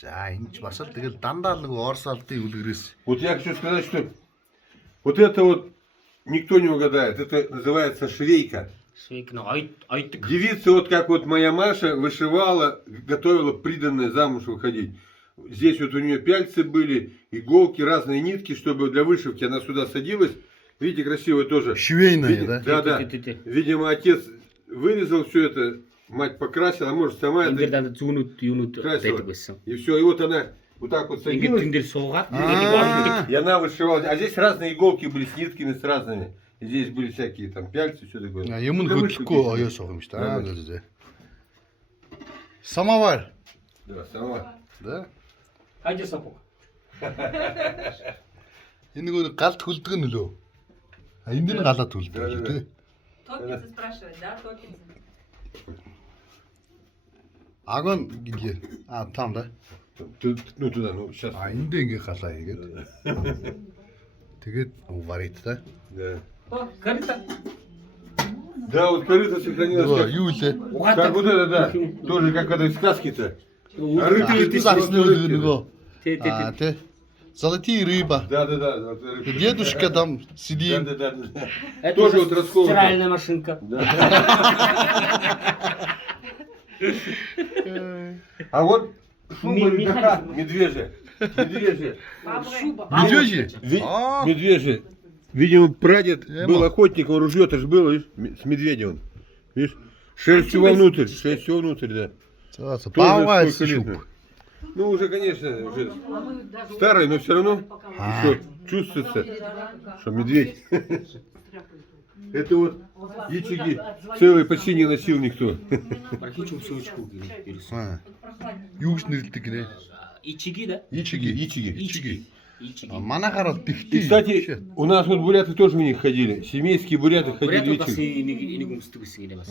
За, энэ бас л тэгэл дандаа л нөгөө Орос алдын үлгэрээс. Вот я хочу сказать, что вот это вот никто не угадает. Это называется швейка. Швейк нэг ойдог. Девица, вот как вот моя Маша, вышивала, готовила приданное замуж выходить. Здесь вот у нее пяльцы были, иголки, разные нитки, чтобы для вышивки она сюда садилась. Видите, красивая тоже. Швейная, да? Да. Видимо, отец вырезал все это, мать покрасила, а может сама Энд дээр это. дандаа зүүнүүд юунууд байдаг байсан. И все, и вот она вот так вот Ингээд садилась, тэн дээр суугаад А. и она вышивала. А здесь разные иголки были с нитками, с разными. И здесь были всякие там пяльцы, все такое. Юм нь хөдлөхгүй оёо суух юм шүү Да. дээ. Самовар. Да, сама. Да. Хайж сапог. Энэ нөгөө галт хөлдөг нь лөө. А энд нь галаад хөлдөг Да, да, тий. Топится спрашивает, да? Топится. Агон гингээ. А там да. Ну туда, ну сейчас. А энд ингээ галаа хийгээд. Тэгээд варит да. Да. Оо, карита. Да, вот корыто сохранилось. Нөгөө Как, юу лээ? как вот это, да. Тоже как в этой сказке-то. Рыбы загсны нөгөө. Тэ тэ А тэ. тий. Золотые рыба. Да, да, да. Вот рыбка. Дедушка там Да, сидит. да, да, да. Это Тоже уже вот расколото. стиральная машинка. А вот шуба Механик. такая, медвежья. Медвежья. Шуба. Медвежьи? Ви- А. Медвежья. Видимо, прадед Эмо. был охотник, он ружье-то ж было, видишь, с медведем. он. Видишь? Шерсть вовнутрь, да. За Тоже бааваа сколько лет, шүп. Ну, уже, конечно, уже старый, но все равно еще чувствуется, что медведь. Это вот ячеги целый почти не носил никто. Практически усөөчгүй гэрээс. Аа. Юу гэж нэрлэдэг гинэ? Ичиги да? Ячеги. Ичиги. Манайхаар бол И, тэгтэй. кстати, у нас вот буряты тоже в них ходили. Семейские буряты ходили в Бурят бас ячеги. энийг өмсдөг гэсэн юм бас.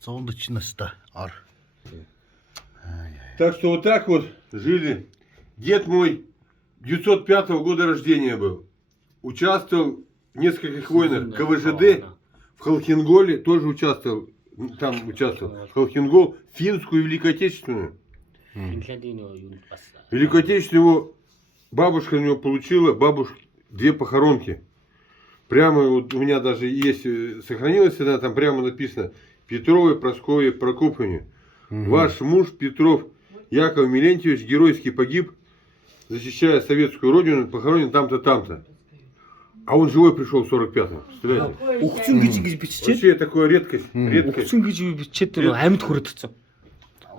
140 настай ор. Так что вот так вот жили. Дед мой 905 года рождения был. Участвовал в нескольких войнах. КВЖД в Холхенголе тоже участвовал. Там участвовал. Холхенгол, финскую и Великую Отечественную. Финляндийн юунд бас. Великую Отечественную его, бабушка у него получила, бабушка, 2 похоронки. Прямо вот у меня даже есть, сохранилось она, там прямо написано: Петровой Прасковье Прокофьевне. Ваш муж Петров Яков Милентьевич геройски погиб, защищая советскую родину, похоронен там-то, там-то. А он живой пришел в 45-м. Представляете? Өгцөн гэж биччихээ. Вообще такая редкость. Редкость. Өгцөн гэж бичээд тэр амьд хүрэтгцэн.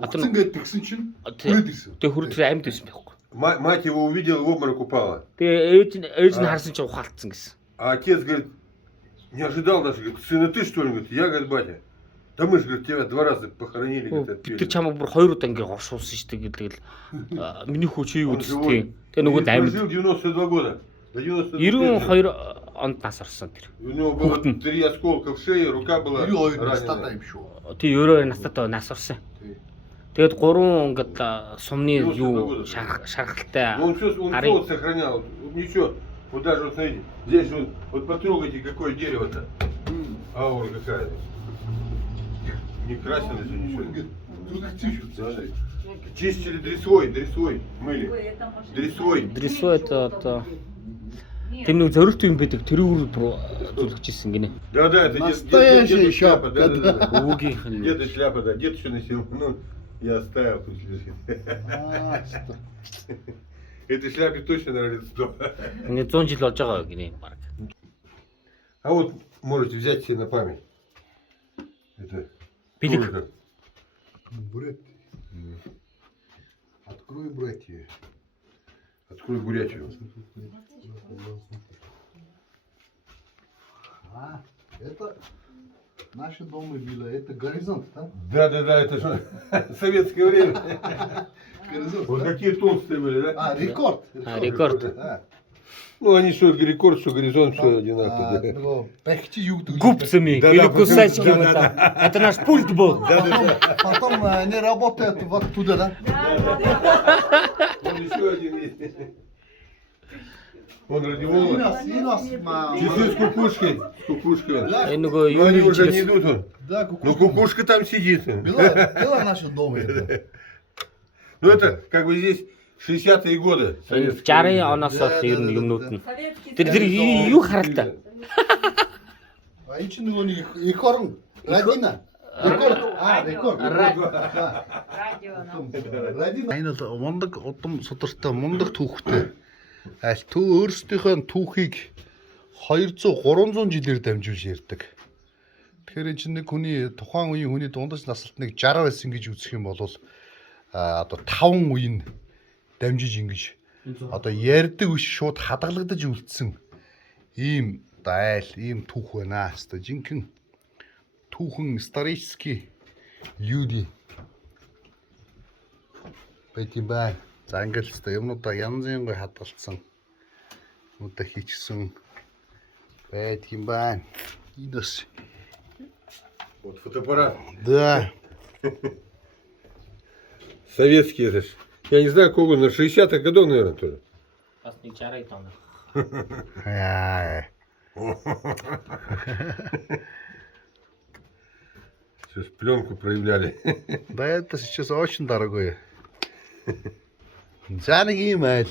Атсан гээд тэгсэн чинь Тэг хүрээд ирсэн. хүрэтгэр амьд байсан байхгүй. Мать его увидела, в обморок упала. Тэгээ ээж нь харсан чинь ухаалтсан гэсэн. А отец говорит, не ожидал даже, говорит, сына ты что ли? Говорит, я, говорит, батя. Да мы же, говорит, тебя 2 раза похоронили. Говорит, Бид тэр чамаа бүр 2 удаа ингээ говшуулсан шүү дээ тэгэл. Миний хүү чи юу Он живой. үзтээ. Тэгээ нөгөө И амьд прожил 92 года. До 92 92 онд нас орсон тэр. У него было Хухтан. 3 осколка в шее, рука была 92 настайтай ранена. юм шүү. Тий 92 настай нас орсон. Тэгээд 3 ингээд сумны юу 92 шархалтай Но он все Ари. вот сохранял. Вот ничего. Вот даже вот смотрите, здесь вот потрогайте, какое дерево-то. Аура какая-то. Не красилось же ничего. Да, да. Чистили дресвой мыли. Дресвой. Дрессо это тэр нэг зоригт юм байдаг тэрүүр зүлгэж ирсэн гинэ. Да, да, это Настоящая деда шляпа. Да, шапка, да, да. Өвгийнх нь. Деда шляпа, да. Дед еще носил. Ну, я оставил, пусть лежит. Этой шляпе точно нравится 100. Нэг 100 жил болж байгаа гинэ баг. А вот можете взять себе на память. Это Бэлэг. тоже как. Брат. Открой, братья. Открой бурячую. А, это наши дома были, это горизонт, да? Да, да, да, это же советское время. Горизонт. Вот да? какие толстые были, да? А, рекорд. Рекорд. Да. Ну, они что рекорд, что горизонт, все А, одинаково. да. нөгөө бахчи юу гэдэг. Губцами Да, или да, кусачки да, мы да, там. Это наш пульт был. Потом они работают вот туда, да? Вон еще один есть. Вон И Радивола. нас, Часы с кукушкой. С кукушкой. Да, Нөгөө Но они юу уже не гэж идут. Он. да, Но кукушка там сидит. Была наши дома это. Ну, это как бы здесь 60-е годы. энэ советское 60-ын время. оноос хойш ер нь юмнууд нь. Советский Тэр юу харалтай. А и чи нөгөө нэг их орон Радина. Рекорд. А, рекорд. Да. Радина. Энэ л мундаг удам судартай мундаг түүхтэй. Аль түү өөрсдийнхөө түүхийг 200 300 жилээр дамжуулж ярьдаг. Тэгэхээр энэ чинь нэг хүний тухайн үеийн хүний дундаж насалтныг 60 байсан гэж үзэх юм бол одоо 5 үеийн дамжиж ингэж одоо ярьдаг биш шууд хадгалагдаж үлдсэн ийм айл ийм түүх байна. Хэвээ жинхэнэ түүхэн исторический Люди. Байт юм байна. За ингээд л та юмнуудаа янз янзын хадгалсан. Нүдэ хийчихсэн байт юм байна. Идос. Вот фотоаппарат. Да. Советский это ж. Я не знаю, какого, на 60-х годов, наверное, тоже. Бас нэг 60-ыг тоног. Яа. Сейчас пленку проявляли. Да это сейчас очень дорогое. За нэг юм айл.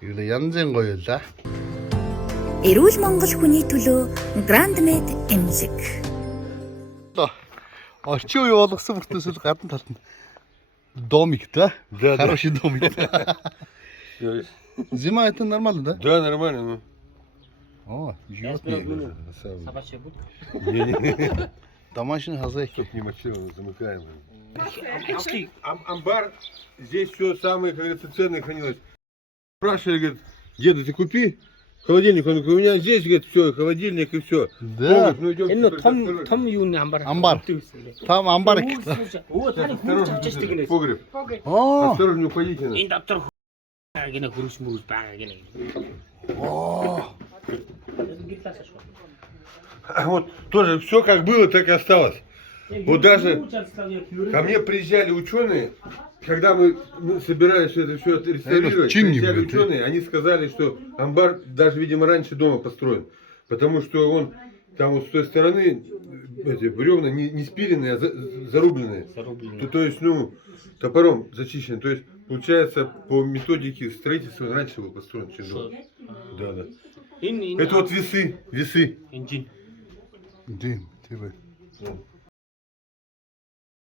Юу янзын гоё л да. Эрүүл Монгол хүний төлөө Grand Med эмнэлэг. Орчин үе болгосон бүртээс л гадна талд нь домик, да? Да, да. Хороший домик. Зима это нормально, да? Да, нормально. Ну. О, Яс животные. бирок Сам. Собачья будка. Не-не-не. Домашние хозяйки. Чтоб не мочило, замыкаем. Австрий. Амбар, здесь все самое, как говорится, ценное хранилось. Спрашивали, говорит, деда, ты купи холодильник. Он говорит, у меня здесь, говорит, все, холодильник и все. Да. Ну идем. Энэ том юуны амбар. Амбар. Там амбар. Өө таны хурж авч яж тэгнэ. Погреб. О, Осторожно, упадите. Энэ доктор гэнэ хөрөж мөрөж байгаа гэнэ. о. Вот тоже все как было, так и осталось. Вот даже ко мне приезжали ученые, когда мы собирались это все реставрировать, Чин не приезжали будет, ученые, они сказали, что амбар даже, видимо, раньше дома построен. Потому что он там вот с той стороны эти бревна не спиленные, а зарубленные. То есть, ну, топором зачищены. То есть, получается, по методике строительства он раньше был построен, чем дом. Да, да. Это вот весы. Инжин. Дим, тебе.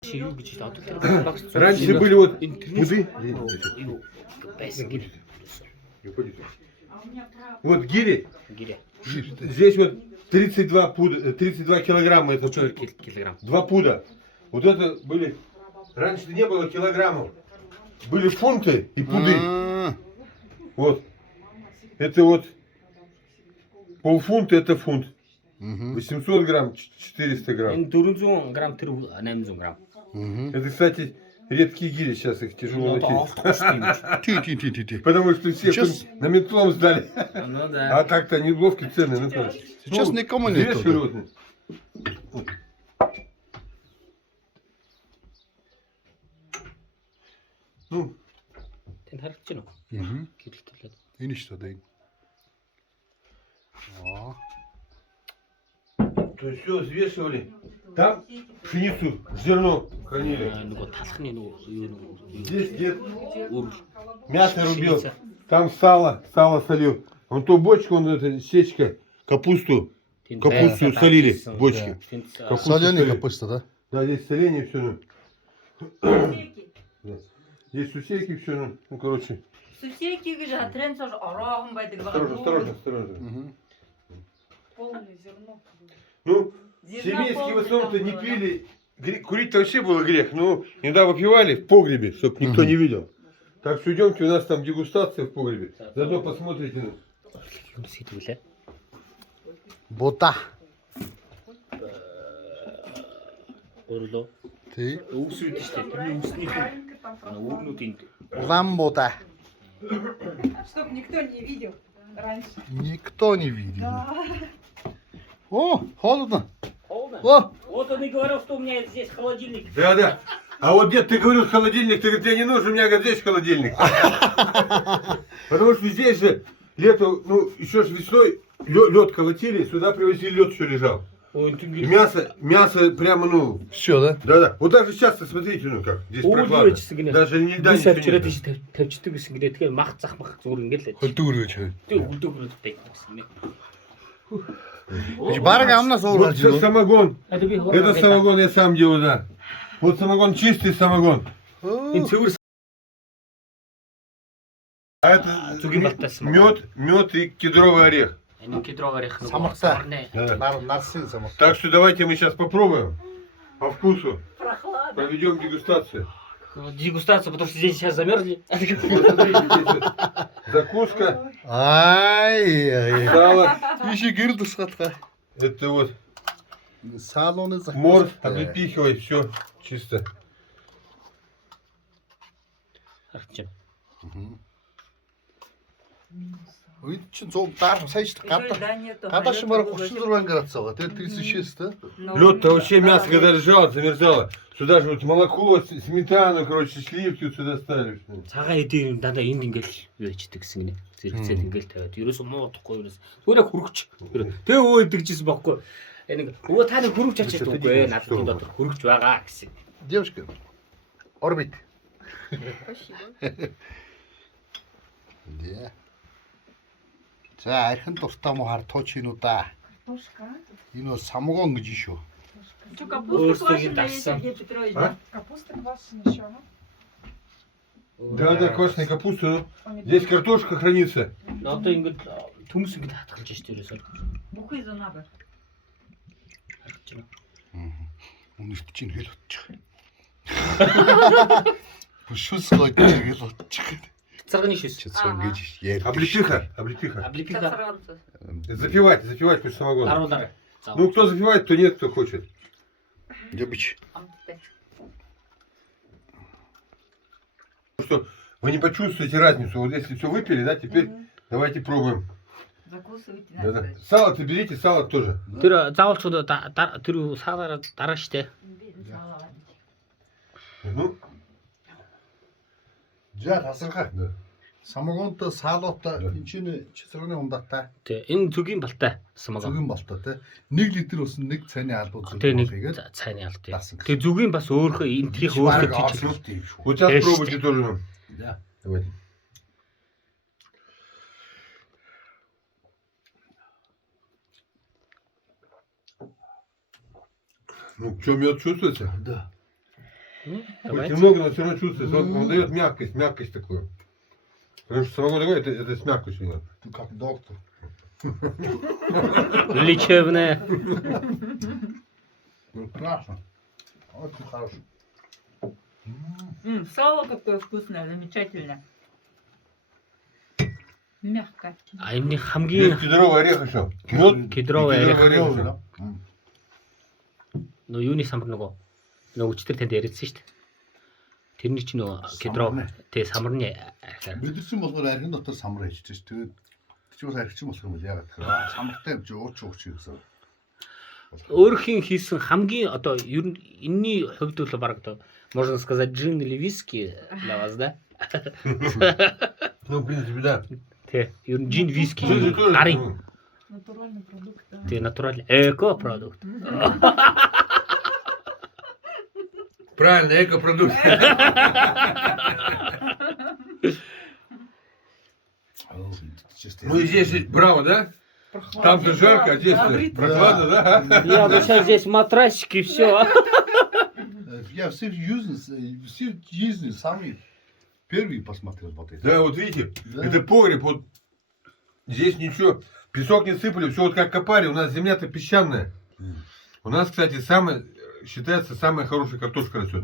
Юу гэж одоо. Раньше были вот пуды. Юу байсан гэр. Вот гири. Гэрэ. Здесь вот 32 пуда, 32 килограмма это 4 килограмм. 2 пуда. Вот это были, раньше не было килограммов, были фунты и пуды. Вот. Это вот полфунта это фунт. 800 грамм, 400 грамм. Энэ 400 грамм тэр 800 грамм. Это, кстати, редкие гири, сейчас их тяжело найти. Ти. Потому что все Сейчас- на метлом сдали. Ну да. А так-то они ловкие, ценные. Ну, тоже. Сейчас Ну, никому две нету, да. широтные. Ну, Тэн харагдаж байна уу? Гэрэлтэлээд. Энэ шүү дээ. Оо. то есть все взвешивали. Там пшеницу, зерно хранили. Нөгөө талхны нөгөө юу Здесь дед өөр мясо рубил. Там сало солил. Вон ту бочку, он это сечка, капусту солили в бочке. Капусту Соленый солили. капуста, да? Да, здесь соление все. Здесь сусеки все. Ну, короче. Сусеки гэж тренцор ороохон байдаг Осторожно. Полное зерно. Ну, Зерна семейские в полный основном-то там не было, пили. Курить-то вообще было грех. Ну, иногда выпивали в погребе, чтобы никто не видел. Так что идемте, у нас там дегустация в погребе. Заодно посмотрите. сэтгүүлээ. Бота. Өөрлөө Тий. өвсрүүд шүү дээ. Тэрний өвсний өөрнүүдийн Улан бота. Чтоб никто не видел раньше. Никто не видел. О, холодно. О, Вот он и говорил, что у меня здесь холодильник. Да. А вот дед, ты говорил холодильник, ты говоришь, тебе не нужен, у меня говорит, здесь холодильник. Потому что здесь же лето, ну, еще ж весной лед колотили, сюда привозили лед, все лежал. Ой, И мясо прямо, ну, все, да? да. Вот даже сейчас, смотрите, ну как, здесь прохладно. Даже не да, сар ничего чирээд нет. тийш тавьчихдаг гэсэн гэрээ тэгэхээр мах зах зүгээр ингээл л. Хөлдүүрөөч. Тэг үлдөгрөөдтэй гэсэн юм. Бараг амнаас Вот ууралж всё, самогон. А би Это самогон я сам делаю, да. Вот самогон, чистый самогон. энэ цэвэр А это Цугин балтаас самогон. мед и кедровый орех. Энэ кедроварих Самартай. Да. Нарсын самар. Так что давайте мы сейчас попробуем по вкусу. Прохладно. Проведем дегустацию. Дегустация, потому что здесь сейчас замерзли. Вот смотрите, здесь вот закуска, Ай. сало. Иши гэр тусгатга. Это вот Салоны закрыты. Морс, облепихивай, все чисто. харагдаж байна. Үед чинь 100 даар сая ч гадааш бараг 36 градус байгаа. Тэгээд 36 та. Лед-то вообще мясо когда лежало, замерзало. Сюда же вот молоко, сметану, короче, сливки вот сюда ставили. Цагаан эдийн юм дандаа энд ингээл юу ячдаг гэсэн гинэ. Зэрэгцээд ингээл тавиад. Ерөөсөө муудахгүй ерөөс. Өөрөө хөргөч. Тэгээ өө идэгжсэн баггүй. Нэг өө та нэг хөргөч ачаад үгүй ээ. Надад энэ дотор хөргөч байгаа гэсэн. Девушка. Орбит. Дээ. За архин дуртай муу хар туучинуудаа. Энэ бол самгон гэж шүү. Что, капуста Өөрсдөө квашеная дагсан. есть, Сергей Петрович, А? да? Капуста квашеная еще, ну. Да, квашеная капуста. Здесь картошка хранится. Одоо ингээд төмс ингээд хатгалж штэ ерөөсөө. Бухой за набор. Харагдаж байна. Үнэрт чинь хэл утчих. Бүшүүс гойж хэл утчих. Царганы шүс. Чицээ ингэж яар. Облепиха, облепиха. Аблипиха Сацранцы. Запивать после самогона. даруулаарай. За. Ну, кто запивает, то нет, кто хочет. Ябич. Амттай. Что вы не почувствуете разницу. Вот если все выпили, да, теперь давайте пробуем. Закусывайте Да, да. надо. Сало-то берите, сало тоже. Тэр заавалчууд тэр саараа дараа штэ. Ну, За тасархаа. да. Самгонтой саалуутай энэ чинь чицэрганы ундаатай. Тэ энэ зүгийн балтай самага. Зүгэн болтой те. 1 литр ус нэг цайны албад Тэ нэг хийгээд цайны алт. даасан. Тэг зүгийн бас өөрхөө энтрих өөрхөө тийч. тийм шүү. Вот сейчас Есть. пробуйте тоже. Да. Давайте. Ну, что, мед чувствуется? Да. Хоть Давайте. немного, но все равно чувствуется. Он дает мягкость такую. Потому что самогон такой, это с мягкостью. надо. Ты как доктор. Лечебная. Прекрасно. Очень хорошо. Сало какое вкусное, замечательное. Мягко. А энэ Есть хамгийн кедровый орех еще. Мед. кедровый орех. еще. нөө юуны самар нөгөө өчтөр танд яриадсан шүү дээ. Тэрний чинь нөгөө кедро тий самарны архиар. Мэдэрсэн болохоор архин дотор самар хийчихэж тэгээд чи бас архичин болох юм бол яагаад гэхээр самартай юм чи ууч гэсэн. Өөрхийн хийсэн хамгийн одоо ер нь энэний хувьд бол баг одоо можно сказать джин или виски для вас, да? Ну, в принципе, да. Тий, ер нь джин виски Джин тоже, гарын ну, Натуральный продукт, да. тий натуральный эко продукт. Правильно, экопродукт. Ну и здесь ведь браво, да? Там-то жарко, а здесь прохладно, да? Я бы сейчас здесь матрасик и все. Я все жизни самый первый посмотрел вот это. Да, вот видите, Да. это погреб, вот здесь ничего, песок не сыпали, все вот как копали, у нас земля-то песчаная. У нас, кстати, считается самая хорошая картошка растет,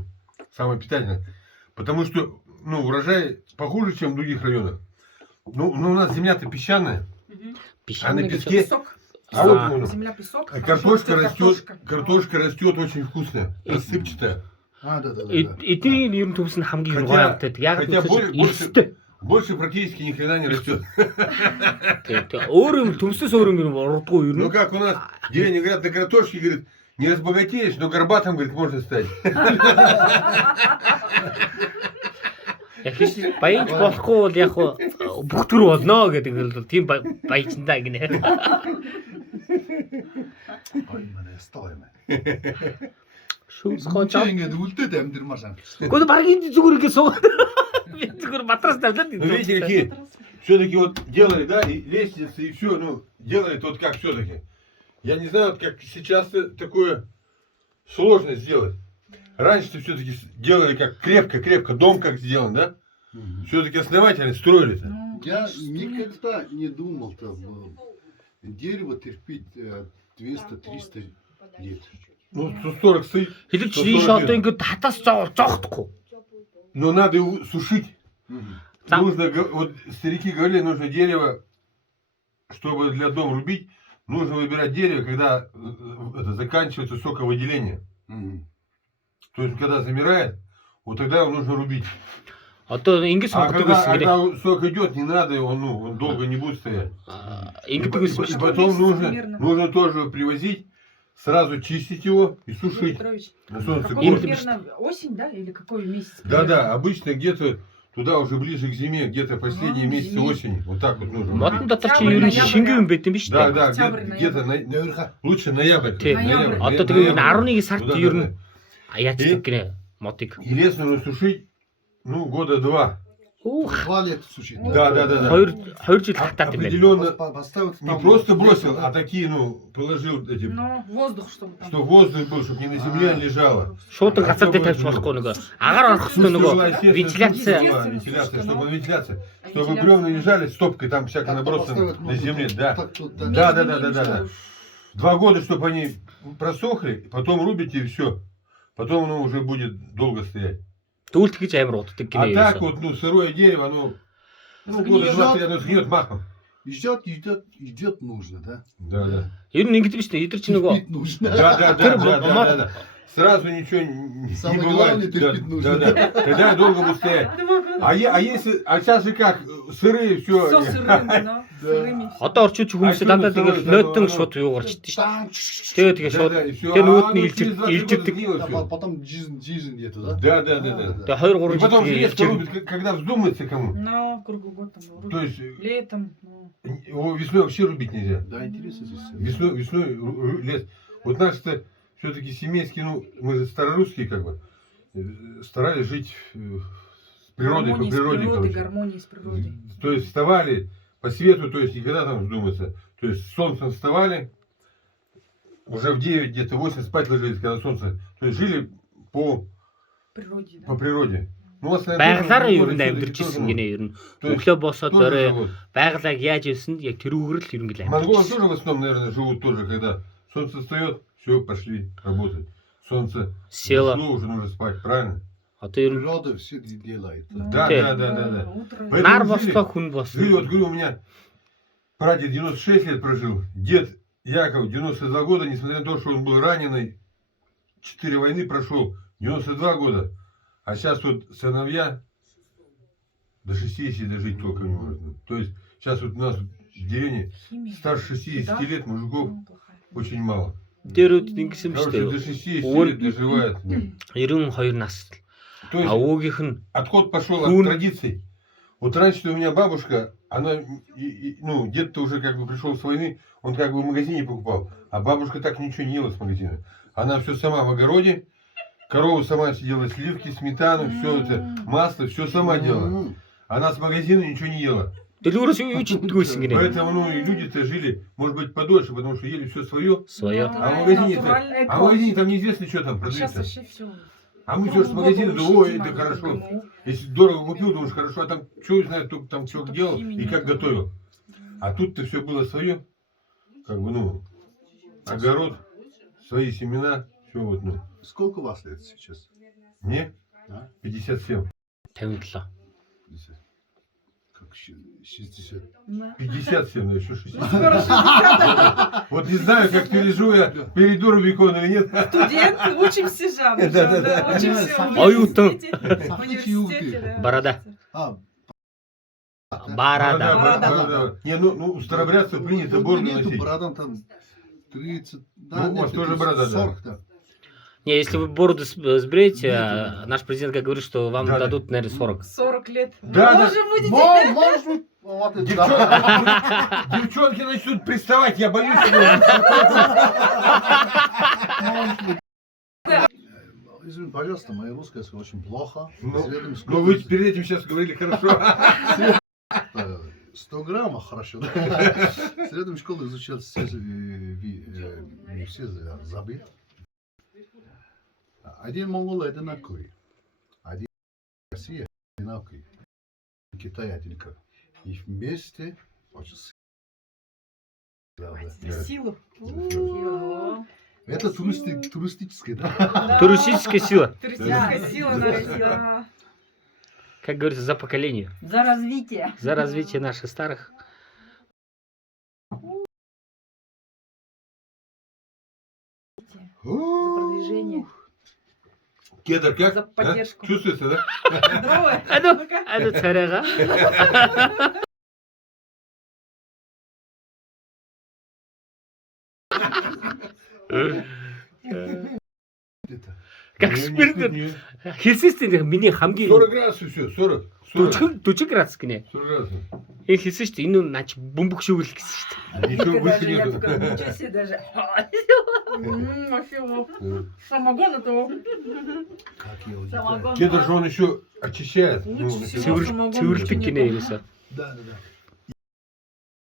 самая питательная. Потому что, ну, урожай похуже, чем в других районах. Ну у нас земля-то песчаная, а на песке Песок. а вот, ну, Земля песок. картошка растет, картошка. картошка растет очень вкусная, рассыпчатая. А, да. Эдний ер нь төвс нь хамгийн Хотя- гойтой. Яг хотя төвс Больше практически ни хрена не растет. өөр юм төвсөөс өөр юм урдгүй ер Ну нь. как у нас в деревне говорят, на картошке, говорит, не разбогатеешь, но горбатым, говорит, можно стать. Яг биш баяж болохгүй бол яг бүх төр болно гэдэг л тийм баяжтай гинэ. Ой, манай стой мэн. Шүүс Хонч хонч. ингээд үлдээд амьдрмаар санагдчих. Гэхдээ баг энэ зүгээр ингэ суугаад. Би зүгээр матрас тавьлаа. Ну видите, какие все-таки вот делали, да, и лестницы, и все, ну, делали вот как все-таки. Я не знаю, как сейчас такое сложно сделать. Раньше все-таки делали как крепко, дом как сделан, да? Все-таки основательно строили-то. Ну, Я что никогда не думал, что дерево терпит 200-300 лет. Ну, 140 стоит. Хэлж чинь одоо ингэ татаас зохдохгүй. Но надо его сушить. Там- Нужно, вот старики говорили, нужно дерево, чтобы для дома рубить, нужно выбирать дерево, когда это заканчивается соковыделение. То есть, когда замирает, вот тогда его нужно рубить. Одоо ингэж А сонгодог байсан гинэ. когда сок идет, не надо его, он долго не будет стоять. Ингэдэг байсан И шүү. потом Месяц нужно, примерно. нужно тоже привозить, сразу чистить его и сушить Петрович, на солнце. какой Им- примерно осень, да? Или какой месяц? Да, обычно где-то туда уже ближе к зиме, где-то последние месяцы зиме. осени. Вот так вот нужно. Модон рубить. дотор чи ер нь шингэн юм байт юм биш Да, үү? да, Октябрь, где-то лучше ноябрь. Тий. Ноябрь. Одоо тэгээ энэ 11 сард Да, ер да, нь яачдаг гинэ модыг. И лес нужно сушить, ну, года 2. Ух, 2 лета сушить. Да. 2 жил хатаад юм байна. Определенно, Поставить не просто бросил, а такие, ну, положил эти, Ну, воздух, чтобы там. что воздух был, чтобы не на земле лежало. Шууд газар дээр тавьж болохгүй нөгөө агаар орох Ну, хэвээр нөгөө естественно, вентиляция. вентиляция, чтобы вентиляция, чтобы бревна лежали стопкой, там всякое набросано на земле, да. Да. 2 года, чтобы они просохли, потом рубите и все. Потом оно уже будет долго стоять. Дүүлт гэж амар уддаг А гинэ. так ерөөсөө. вот, ну, сырое дерево, оно, ну, года Сгниет. 2-3, оно сгниет махом. Идет нужно, да? Да. Ер нь ингэдэг биш үү? Эдгэр чи нөгөө Терпеть нужно. Да. Сразу ничего не Самое бывает. главное, терпеть нужно. Да. Тогда долго будет стоять. А сейчас же как, сырые Все все. сырым, но сырыми. одоо орчууч хүмүүсээ дандаа тэгээд нойтон шууд юу гарчдаг шүү. Тэгээ тэгээ шууд тэгээ нөгөөд нь илжирдэг. А потом жизнь нету, да? Да. Тэгээ 2 И 3 потом жил резко илжирдэг. рубит, когда вздумается кому. Но круглый год там То рубят. есть Летом. Ну. его весной вообще рубить нельзя. Да, интересно здесь. Весной лес. Вот наш-то все-таки семейский, ну, мы же старорусские как бы, старались жить с природой, по Гармонии с природе, природой, короче. гармонии с природой. То есть вставали по свету, то есть никогда там вздуматься. То есть с солнцем вставали, уже в 9, где-то 8 спать ложились, когда солнце. То есть жили по Природе, да. природе. Ну, у вас, Байгалаараа тоже ер нь всё-таки амьдарч тоже, ирсэн ну, гинэ ер нь. то есть Өглөө босоод тоже орой живут. байгалааг яаж ирсэн яг тэрүүгээр л ер нь гэл амьдарч. Монголы тоже в основном, наверное, живут тоже, когда солнце встает, все, пошли работать. Солнце Село. зашло, уже нужно спать, правильно? Одоо ер нь Природа все делает. Ну, Да. Утро. Поэтому нар жили. бослоо хүн бослоо. Жили, вот говорю, у меня прадед 96 лет прожил, дед Яков 92 года, несмотря на то, что он был раненый, 4 войны прошел, 92 года. А сейчас вот сыновья до 60 дожить только не может. То есть сейчас вот у нас в деревне Химия. старше 60 Да. лет мужиков Ну, плохая. очень мало. Дээрүүд ингэсэн биш Короче, до үү? 60 Ой. лет доживает. Да. 92 нас. То есть А уугийнх нь отход пошел Хун. от традиций. Вот раньше у меня бабушка, она, ну, дед-то уже как бы пришел с войны, он как бы в магазине покупал, а бабушка так ничего не ела с магазина. Она все сама в огороде, корову сама сидела, сливки, сметану, все это, масло, все сама делала. Она с магазина ничего не ела. дэлгүүрээс юу ч иддэг байсан гинэ. Поэтому, ну, и люди-то жили, может быть, подольше, потому что ели все свое. Своё. А в магазине-то, Натуральное а в магазине там неизвестно, что там Сейчас продается. вообще все. А мы идешь с магазина, да, ой, это хорошо. Если дорого купил, думаешь, хорошо, а там что знает, кто там что Что-то делал химии и как нет. готовил. А тут-то все было свое. Как бы, ну, огород, свои семена, все вот, ну. Сколько у вас лет сейчас? Мне А? 57. 57. Как 60? 57, да, еще 60. Скоро 60. Вот не знаю, как переживу я, перейду Рубикон или нет. Студент, учимся же. мы Да, же, да. Учимся в Оюутан. университете. В университете, да. Борода. А, Барада. Борода. Не, ну, у старобрядцев принято бороду нету, носить. бородам там 30, Ну, у вас нет, тоже борода, да. 40, да. Не, если вы бороду сбреете, наш президент как говорит, что вам Да, да. дадут, наверное, 40. 40 лет. Да, да. Тоже будете? Может быть, вот это да. Девчонки начнут приставать, я боюсь. Извини, пожалуйста, моя русская очень плохо. Ну, Среднем Но вы сколько- перед этим сейчас говорили хорошо. 100 граммов, хорошо. Да? Среднем школу изучал все, не все забыл. Один монгол одинаковый. Один Россия одинаковый. Китай одинаковый. И вместе очень Силу. Это туристическое, да? Да. Туристическая сила. Туристическая сила на Россию. Как говорится, за поколение. За развитие. За развитие наших старых за продвижение, Кедр как? за А? поддержку. Чувствуется, да? Здорово. царайгаа. Как спирт хэлсэн чинь миний хамгийн 40 градусов все, 40. 40 градус гинэ. 40 градусов. Энэ хэлсэн шүү дээ. Энэ нь наач бөмбөг шүүгэл гэсэн шүү дээ. Ничего выше Даже я нету. такая, ничего себе даже. Вообще, самогон это Как его? Самогон. Кедр же он еще очищает. Ну, Лучше всего. Цэвэрлдэг гинэ ерөөсөө. Да, да,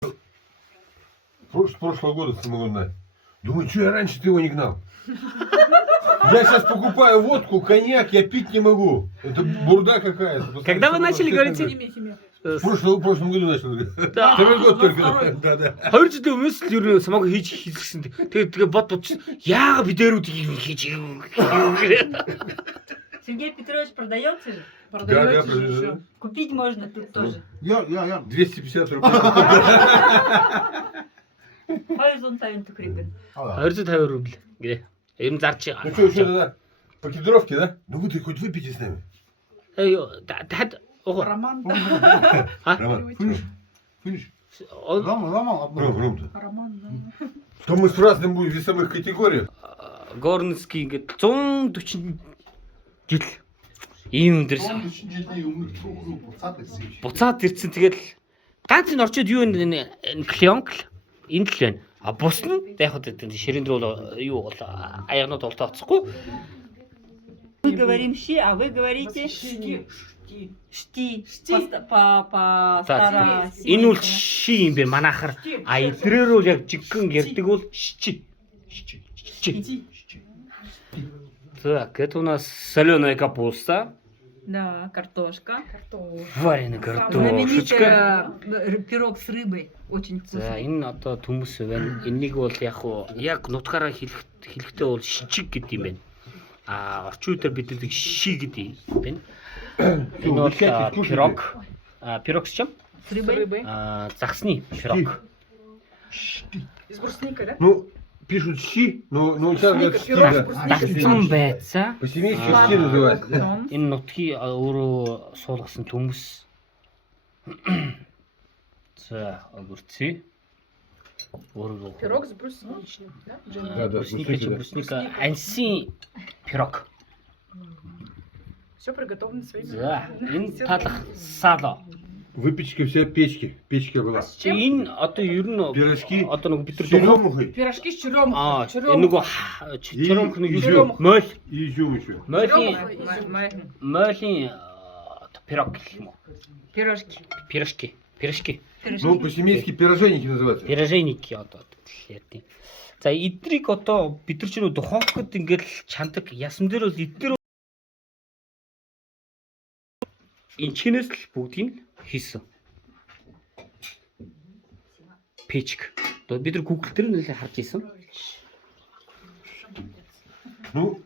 да. С прошлого года самогонная. Думаю, что я раньше-то его не гнал. Я сейчас покупаю водку, коньяк, я пить не могу. Это бурда какая-то. Когда вы начали говорить? Химия. В прошлом году начал. Да. Второй год только. Да, да. 2 жилийн өмнөөс л ер нь самаг хийж хийсэн. Тэгээд бод яага бидэрүүд юм хийж юм. Сергей Петрович продается же. Продаете же продаю. еще. Купить можно тут тоже. Я. 250 рублей. Хайзон тавин тукригэн. 250 рубль гээ. Ер нь зарж Ну что, еще тогда? По кедровке, да? Ну вы хоть выпейте с нами. тад Роман. Роман. Финиш. Рома. Ром-то. Роман, да. То мы с разным будем в весовых категориях. Горнцкий ингээд 140 жил ийм дэрс жилийн өмнө рүү буцаад ирсэн юм шиг. буцаад ирсэн. Тэгэл ганц нь орчод юу энэ клионкл энэ л байна. А бус нь яг хөө ширэн дээр бол юу бол аягнууд бол тооцохгүй. Мы говорим щи, а вы говорите шти. По стара. Энэ бол ши юм бэ манайхаар. А эднэрээр бол яг жиггэн ярддаг бол шчи. Так, это у нас соленая капуста, Да, картошка. вареная картошечка. Знаменитый пирог с рыбой. Очень За вкусный. энэ одоо төмөс байна. Энийг бол яг нутгаараа хэлэхдээ бол шичиг гэдэг юм байна. А орчин үеэр бид нэг ши гэдэг юм байна. Энэ бол пирог. Пирог с чем? С рыбой. Захсны пирог. Из брусника, да? Ну, пишут щи, но сейчас говорят щи, пирог с да. брусникой. Дагцсан байцаа. По-семейски щи называют. Да. Сон. Энэ нутгийн өөрөө суулгасан төмөс. За, огурцы. Пирог с брусничным, да? Джемом? Да, Брусника, брусника, да. брусника. Анси пирог. Все приготовлено своими За, руками. энэ Всё талах сало. Выпечка вся печки. Печка была. С чем? Энэ одоо ер нь Пирожки одоо нэг бид с нар черемухой Пирожки с черемухой. энэ нөгөө черемх нэг Изюм. мойл и изюм еще. мойлын пирог гэх юм уу? Пирожки. Пирожки. Ну, по-семейски пироженики называются. Пироженики одоо ярьдیں۔ За эдрийг одоо бид нар ч нөө духовкод ингээл чандаг ясам дээр бол эдгээр энэ чинээс л бүгдийг хийсэн. Печк. Одоо бид нар Google дээр нэлээд харж ирсэн. Ну,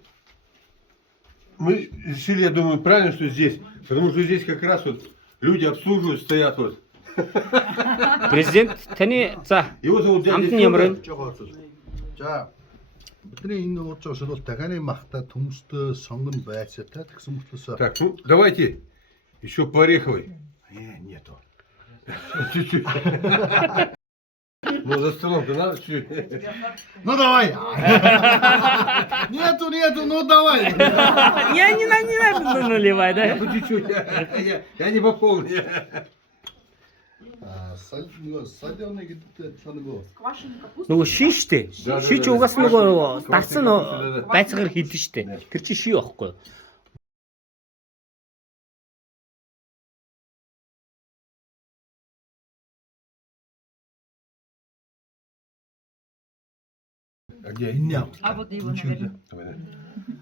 мы решили, я думаю, правильно, что здесь. Потому что здесь как раз вот люди обслуживают, стоят вот. Президент таны за Его зовут дядя амтны ямар вэ? Жогоо зүйл. За бидний энэ уурж байгаа шил бол дахианы махта төмөстэй сонгон байцаатай тэгсэн мөртлөөс Так, ну, давайте еще по ореховой. нету. Чуть-чуть. Ну, за столом-то надо чуть-чуть. Ну давай. Нету, ну давай. Я не надо наливай, да? По чуть-чуть. Я не по полной. Соленый гэдэг та нөгөө Квашеная капуста. Нөгөө шин штэ. Да, да, Шин ч да. угаас нөгөө Квашеная дарсан капуста, да, да. байцаагаар хийдэж штэ. Тэр чинь ши байхгүй юу? А где? энэ яа. А вот его, наверное. Давай, да.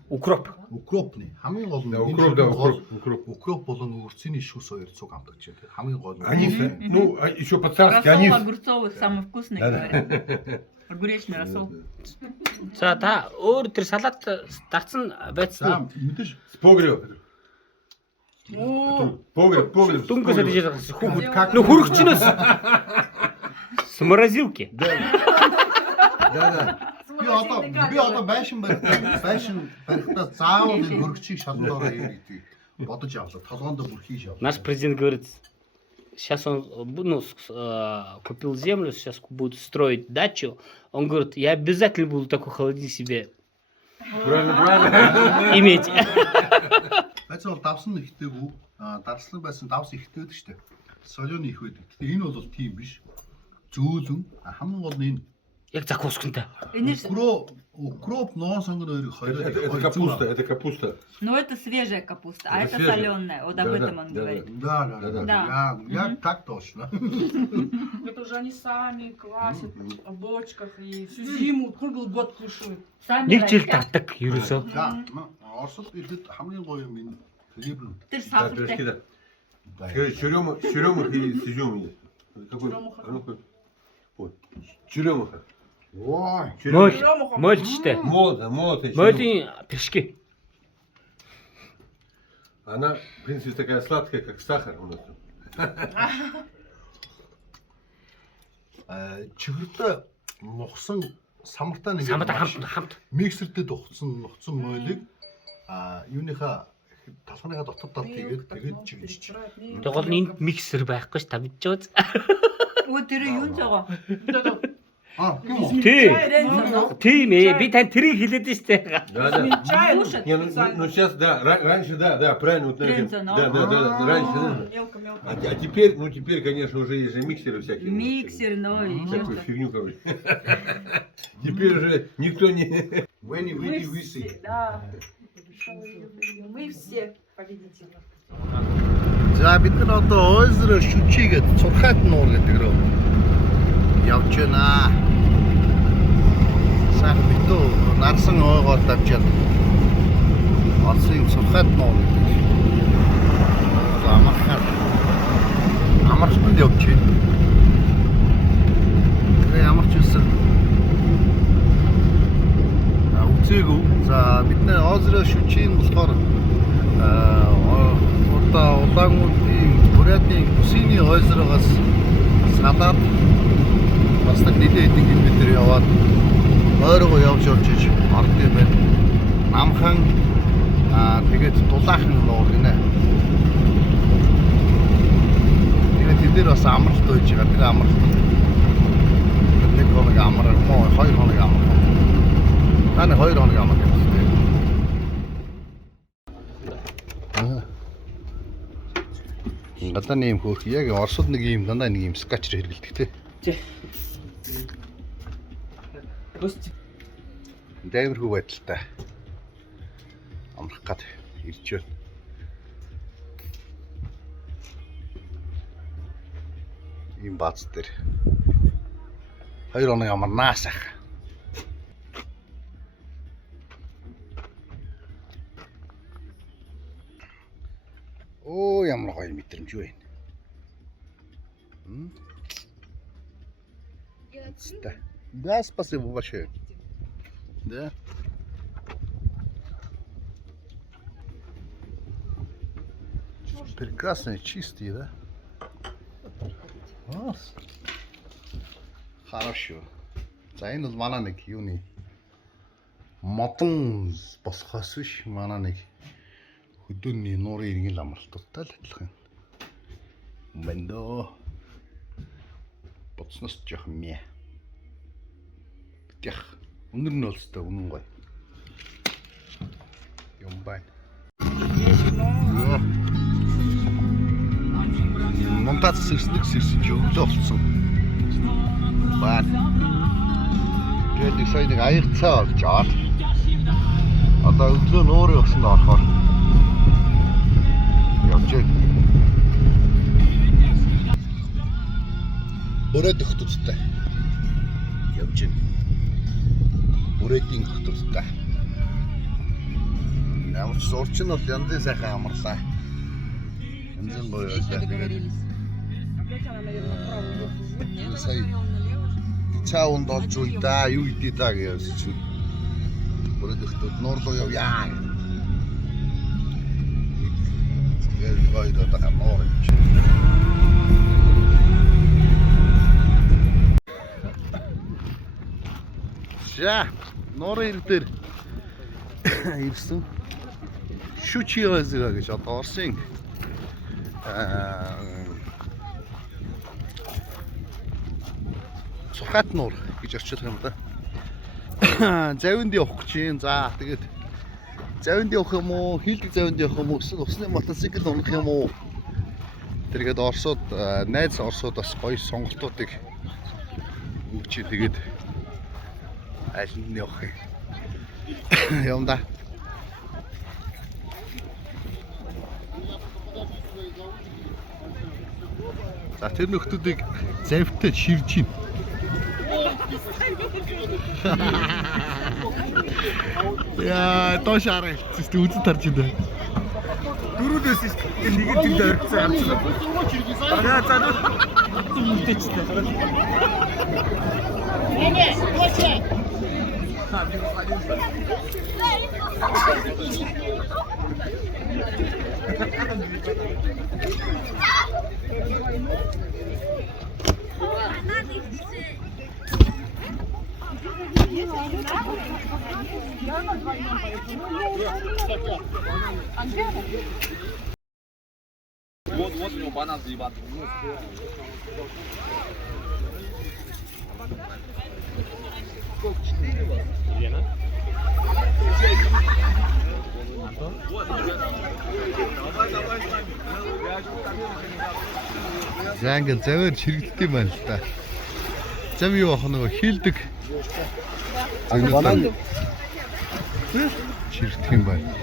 Укроп. Укропны хамгийн гол нь Да, энэ укроп, да, ширхэг гол- укроп. Укроп болон өрцөний шүүс хоёр цуг амтагч. Хамгийн гол нь. Анис, ну, еще по-царски, Рассол анис. огурцовый самый вкусный, говорят. Огуречный рассол. За та өөр тэр салат дарсан За байцсан. мэдээж С погреба. О, Погреб. Дүнгээс адиж байгаа хүүхэд Как? нөх хүрхчнээс с морозилки. Да, да. Би одоо байшин барихтаа заавал энэ хөргөчийг шалан доороо гэдэг бодож авлаа. Толгоонд бүрхий шав. Наш президент говорит, сейчас он купил землю, сейчас будет строить дачу. Он говорит, я обязательно буду такой холодильник себе Правильно. иметь. Байцаа бол давсан ихтэйгүү. Дарслаг байсан давс ихтэй байдаг шүү дээ. Солионы их байдаг. Гэтэ энэ бол тийм биш. Зөөлөн хамгийн гол нь энэ Яг закускантай. укроп, нос ангар хоёр Это капуста, это капуста. Но это свежая капуста, а Это это свежая. соленая. Вот об Да, этом да, он да, говорит. Да. Я так точно. Это уже они сами квасят в бочках и всю зиму круглый год кушают. Сами Нэг жил растят. татдаг ерөөсөө. За, Оросд ирэхэд хамгийн гоё юм энэ хлеб. Тэр Да, пирожки, сахартай. да. Черемух и с изюмом. Какой? Черемуха. А ну-ка. Вот. Черемуха. Ой. Моль, Черемуха. мольчтэй. Молотая черемуха. Молийн пирожки. Она, в принципе, такая сладкая, как сахар у нас. Чихэрдээ нухсан самартай нэг Самбата хамт. миксердээ нухсан мойлыг юуныхаа талханыхаа дотор тэгээд чигэж. Тэгээ гол нь энд миксер байхгүй ш та мэдж байгааз. Вот тэр юун зогоо. Тийм үү? Тийм ээ. Би тань тэрийг хэлээд штэ. Да, да. Чай Слушай, Не, ну сейчас, да, раньше, да, правильно, вот, Брынза, ну. да, раньше. Мелко-мелко. А теперь, конечно, уже есть же миксеры всякие. Миксер, ну и Всякую что. фигню, короче. Теперь уже никто не... Мы все, да. Мы все победители. За бид нар одоо ойзроо шүчигээд цурхайт нуур гэдэг рүү явж байна. Сах битүү нарсан ойгоор давчаад Орсын цурхайт нуур гэдэг. Амарханд явж байна. Тэгээ ямар ч үсэн үзээгүй. За бид нэ ойзроо шүчийн болохоор Улаангуудын Бурятийн Хүсийний ойзроогоос садаад бас нэг нэлээд хэдэн километр яваад ойргоо явж иж орд юм байна. Намхан тэгээд Дулаахан нуур гинэ. Тэгээд тэд дээр бас амралт байж байгаа. Тэр амралт нэг хоног амрал мó 2 хоног амрал. Таны 2 хоног амрал гэсэн. Гадаа нэм хөөх яг Оросд нэг юм дандаа нэг юм скачер хэрэгэлдэг те. Тий. Өст Дайваргүй байдалтай. Амрах гад ирж байна. Ийм бац дээр 2 хоног амарнаас ах. Оо ямар гоё мэдрэмж вэ. Да, спасибо большое. Да. Прекрасные, чистые, да? Хорошо. За энэ бол манай нэг юуны модон босхоос биш манай нэг хөдөөний нуурын иргэн амралттай л адилхан. Мэндөө боцноос жоохон мэ. Битэх өнөр нь олстой үнэн гоё. Юм байна. Монтац сэрснэг сэрсэж өглөө болсон. Байна. Тэгээд сая нэг аяг цаа олж аваад. Одоо өглөө нуурын өсөнд орохоор явж байна. Бүрээд өгтөцтэй. Явж байна. Бүрээдийн өгтөцтэй. Ямар ч сурч нь бол янзын сайхан амарлаа. Янзын гоё байлаа. Опять она, наверное, направо. Сая цаавнд олж үе да юу идэ да гэж бүрээд өгтөд нуурлуу явъя. Тэгээд гоё даа нуур гэж. За нуурын ирэг дээр ирсэн Шүчиозера гэж одоо Оросын Цухат нуур гэж орчуулах юм да. Завинд явах гэж юм. За тэгээд завинд явах юм уу? Хилдэг завинд явах юм уу? Эсвэл усны мотоцикл унах юм уу? Тэгээд Оросууд найз Оросууд бас гоё сонголтуудыг өгч тэгээд аль нь явах юм. Юм да. За тэр нөхдүүдийг завьтай ширж юм. Яа, доош хараа хэлчихсэн үзэн тарж байна. Дөрүүдээс шүү дээ. Нэгэд тийм дөрвцэн амцсан. Аа за нүд үлдээчтэй. Вот у него банан заебан. Сколько? 4 у вас? Лена? Антон? Вот. Давай с нами. За ингээд заваар чирэгддэг юм байна л да. Зав юу ах нөгөө хилдэг. Банан чирэгдэх юм байна.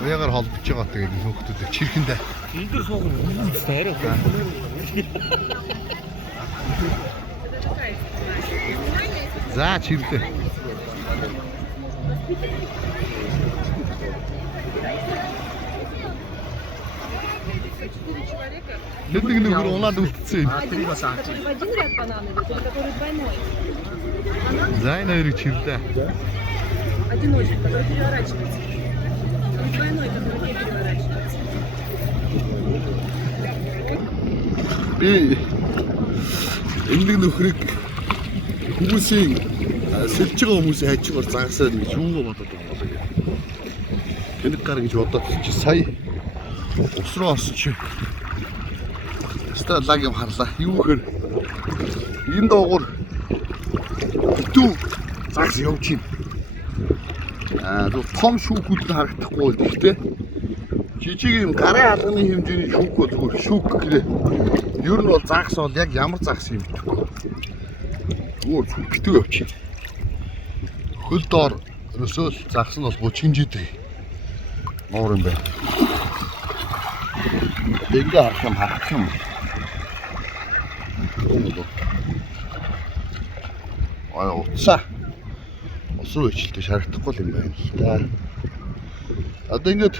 Уягаар холбож байгаа тэгээд нөхдөд чирхэндээ. Энэ дэр сууган үнэтэй арай. За чирлээ. Нэг нөхөр унаад үлдсэн. Тэрийг бас авч. Один ряд бананов, это который двойной. За энэ хоёрыг чирлээ. Одиночный, который переворачивается. И двойной, который не переворачивается. Би энэ нөхрийг хүмүүсийн сэлж байгаа хүмүүсийн хажуугаар загасаад гэж юу бодоод байгаа юм бэ? Тэнэг гар гэж бодоод чи сая ус руу орсон чи сталаг юм харлаа. Юу гэхээр энэ доогуур битүү загас явж юм. Зөв том шүүхүүд харагдахгүй бол гэхдээ жижиг юм гарын алганы хэмжээний шүүх бол зүгээр шүүх гэрээ. Ер нь бол загас бол яг ямар загас юм гэхгүй. Зүгээр битүү явчих. Хөл доор ерөөсөө загас нь бол 30 хэмжээтэй нуур юм байна. Ингээ харах юм. Аа утсаа. Ус руу ичэлтэй шарагдахгүй юм байна л да. Одоо ингээд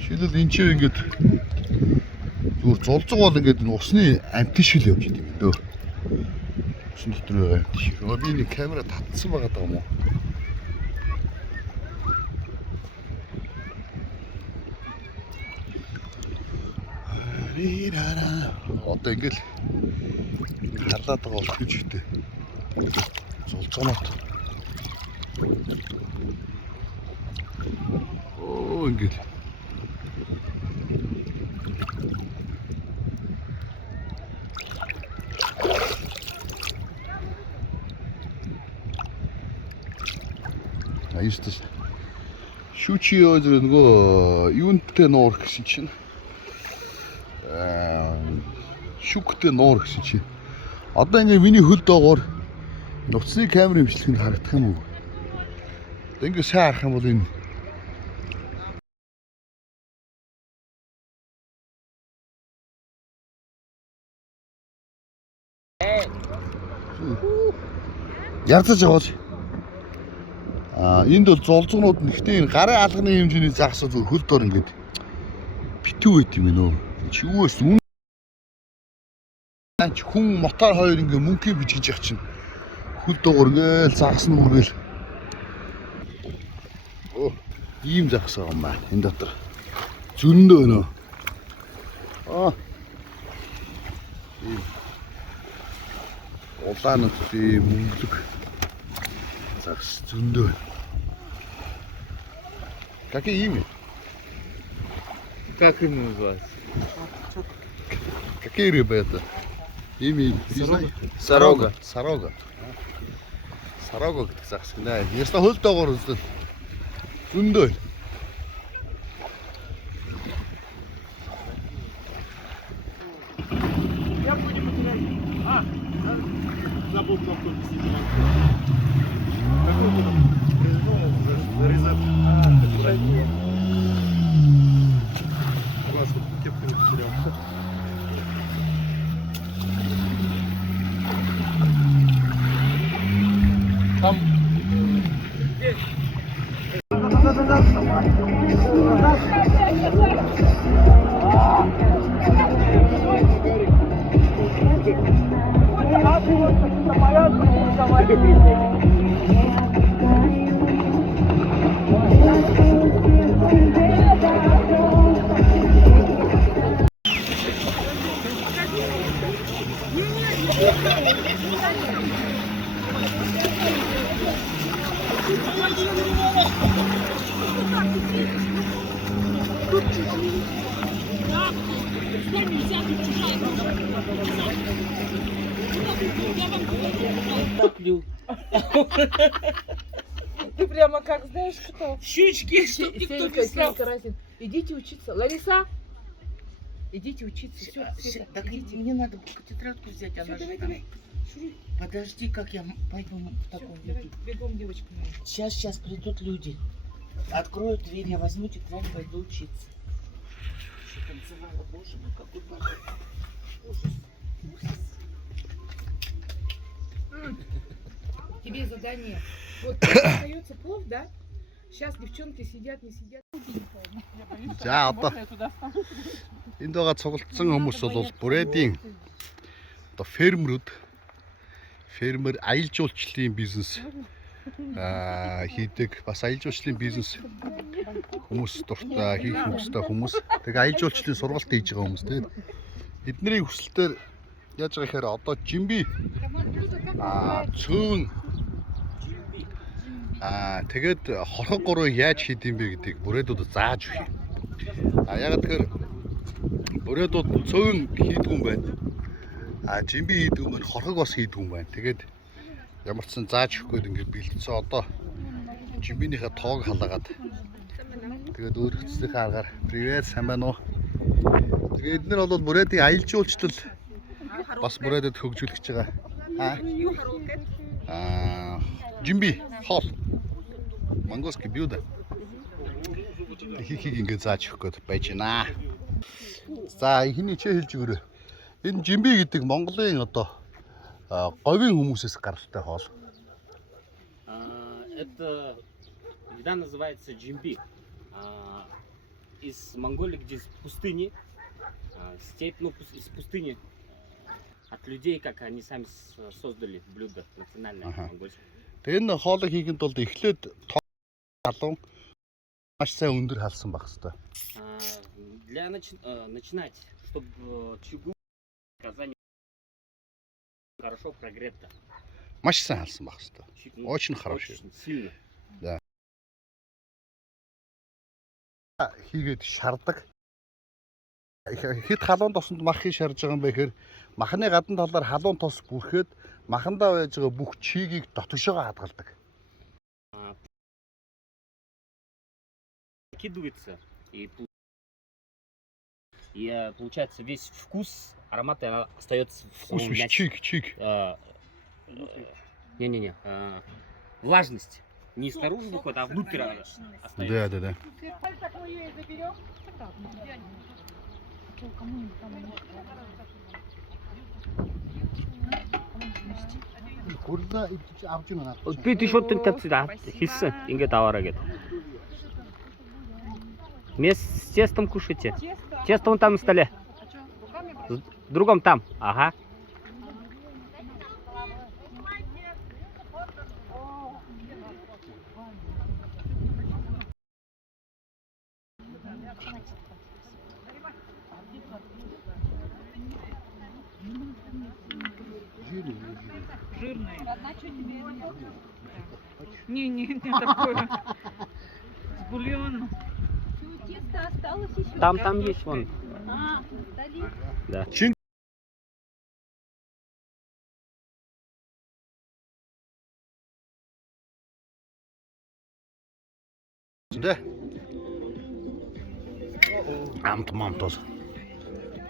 шилэл энэ чинь ингээд зүгээр зулцэг бол ингээд усны амтишил явж идэв юм дөө. Усын дотор байгаа амтишил. Би нэг камера татсан байгаа юм уу? Одоо ингээд харлаад байгаа бол гэж ихтэй. Зулцгаанаад. Оо ингээд. Аистас. Шүчиозер нөгөө юунтэй нуур гэсэн чинь шүктэй нуур гэсэн чинь одоо ингээ миний хөл доогоор нуцны камерын имжлэхэнд харагдах юм уу? Одоо ингээ сайн харах юм бол энэ ярцаж байгаа бол энд бол зулцгнууд нэгтэй энэ гарын алганы хэмжээний загас зөв хөл доор ингээд битүү байт юм нөө. Чи юуээс хүн мотор хоёр ингээ мөнгө бижгэж явах чинь хөл дуугар ингээл загас нь үргээл ийм загас байгаа юм байна энэ дотор зөндөө нөө Улаан утсын мөнгөлөг загас зөндөө. Какие имя? Как им называется? Какие рыбы это? Имя? Сарога. Сарога. Сарога гэдэг загас гинэ. Яста хөл доогоор үзсэн. Зөндөө. Забыл, как только сидел. Какой ты там? Зарезать. Глаз, чтобы кепку не потерял. Там. Ты прямо как знаешь кто? Щучки, что Идите учиться. Лариса, идите учиться. Все, Так мне надо тетрадку взять, она же там. Подожди, как я пойду в таком виде. Бегом, девочка моя. Сейчас придут люди. Открою дверь, я возьму тетрадь, пойду учиться. Что танцевала, боже мой, какой боже. Ужас. тебе задание. Вот остается плов, да? Сейчас девчонки сидят, не сидят. За одоо энд байгаа цуглдсан хүмүүс бол бүрээдийн одоо фермер аялал жуулчлалын бизнес хийдэг, бас аялал жуулчлалын бизнес хүмүүс дуртай хийх хүмүүстэй хүмүүс. Тэгээ аялал жуулчлалын сургалт хийж байгаа хүмүүс тийм. Эдний хүсэлтээр яаж байгаа гэхээр одоо жимби цөөн тэгээд хорхог гурыг яаж хийх юм бэ гэдгийг бүрээдүүд зааж өгье. Яг тэгэхээр бүрээдүүд цөөн хийдэг юм байна. Жимби хийдэг юм байна, хорхог бас хийдэг юм байна. Тэгээд ямар ч сан зааж өгөхгүй ингээд бэлдсэн. Одоо жимбинийхээ тоог халаагаад тэгээд өөрчлөлтийнхээ аргаар привет сайн байна уу? Тэгээд эдгээр бол бүрээдийн аялал жуулчлал бас бүрээдэд хөгжүүлэх гэж байгаа. Жимби хол мангоски бьюда хийг ингээд зааж өгөх гээд байж байна. За эхний чи хэлж өгөөрэй. Энэ жимби гэдэг Монголын одоо говийн хүмүүсээс гаралтай хоол. Это еда называется джимби. Из Монголии, где из пустыни, степь, ну, из пустыни, от людей, как они сами создали блюдо национальное монгольское. Тэгээ энэ хоолыг хийхэд бол эхлээд халуун маш сайн өндөр халсан байх хэрэгтэй. Для начинать, чтобы чугун Казани хорошо прогрето. Маш сайн халсан байх хэрэгтэй. Очень хорошо. Сильно. Да. Хийгээд шардаг. Хэд халуун тосонд мах хийж шарж байгаа юм бэ гэхээр махны гадна талаар халуун тос бүрхээд махандаа байж байгаа бүх чигийг дотгошоо хадгалдаг. Накидывается и получается весь вкус, аромат остается в Вкус чик. Не-не-не. Влажность. Не снаружи выходит, а внутрь остается. Да. Би тийшүүтэн тавьсан хийсэн. Ингээд аваараа гэдэг. С тестом кушайте. Тесто вон там на столе. В другом там. Ага. Жирный. Не такое. С бульоном. Там есть вон. Да. Да. Амт тоос.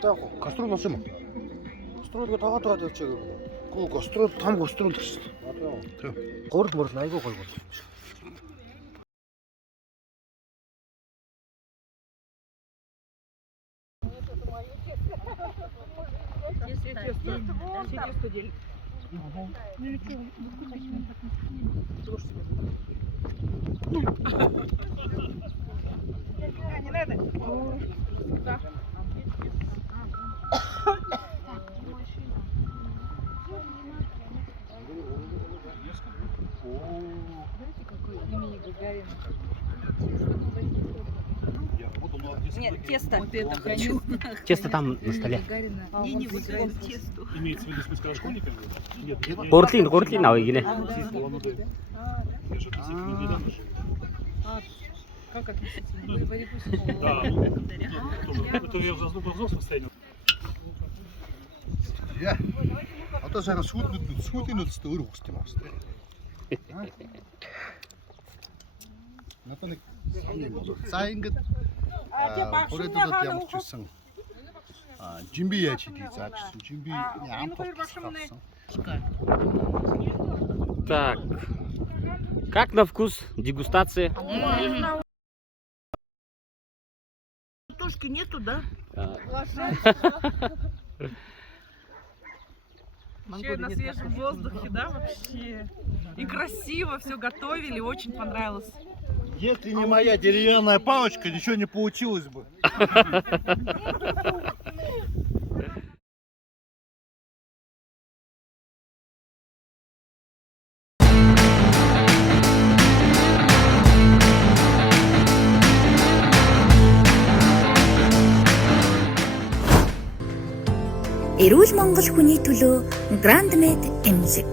Так кастрюль болсон юм уу? Кастрюльгээ тоогоод явчихаг. Гүү кастрюль том кастрюль гэж. Тийм. Гурд мөрл айгүй гоё болсон. Тесто делить. Не надо. Да. Нет, тесто. Вот это хочу. Тесто там на столе. Не вот тесту. Имеется в виду списка школьниками? Нет, Гуртлин авъя гинэ. Как относительно? Вы в борьбу с полом. Да. Это я уже в взрослом состоянии. Яа. Одоо сайхан сүүлийн нөлөөсөө өөр ухсд юм аа. Надад нэг за ингэж бүрээдүүлээд ямар ч байсан жимби яаж хийдий за гэсэн жимби амт болсон. Так. Как на вкус? Дегустация? Тушки нету, да? Вообще на свежем воздухе, да, вообще. И красиво все готовили, очень понравилось. Если не моя деревянная палочка, ничего не получилось бы. Эрүүл Монгол хүний төлөө Grand Med эмнэлэг.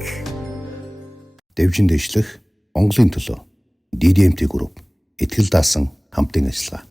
Дэвжин дэвшлэх Монголын төлөө DDMT групп итгэл даасан хамтын ажиллагаа.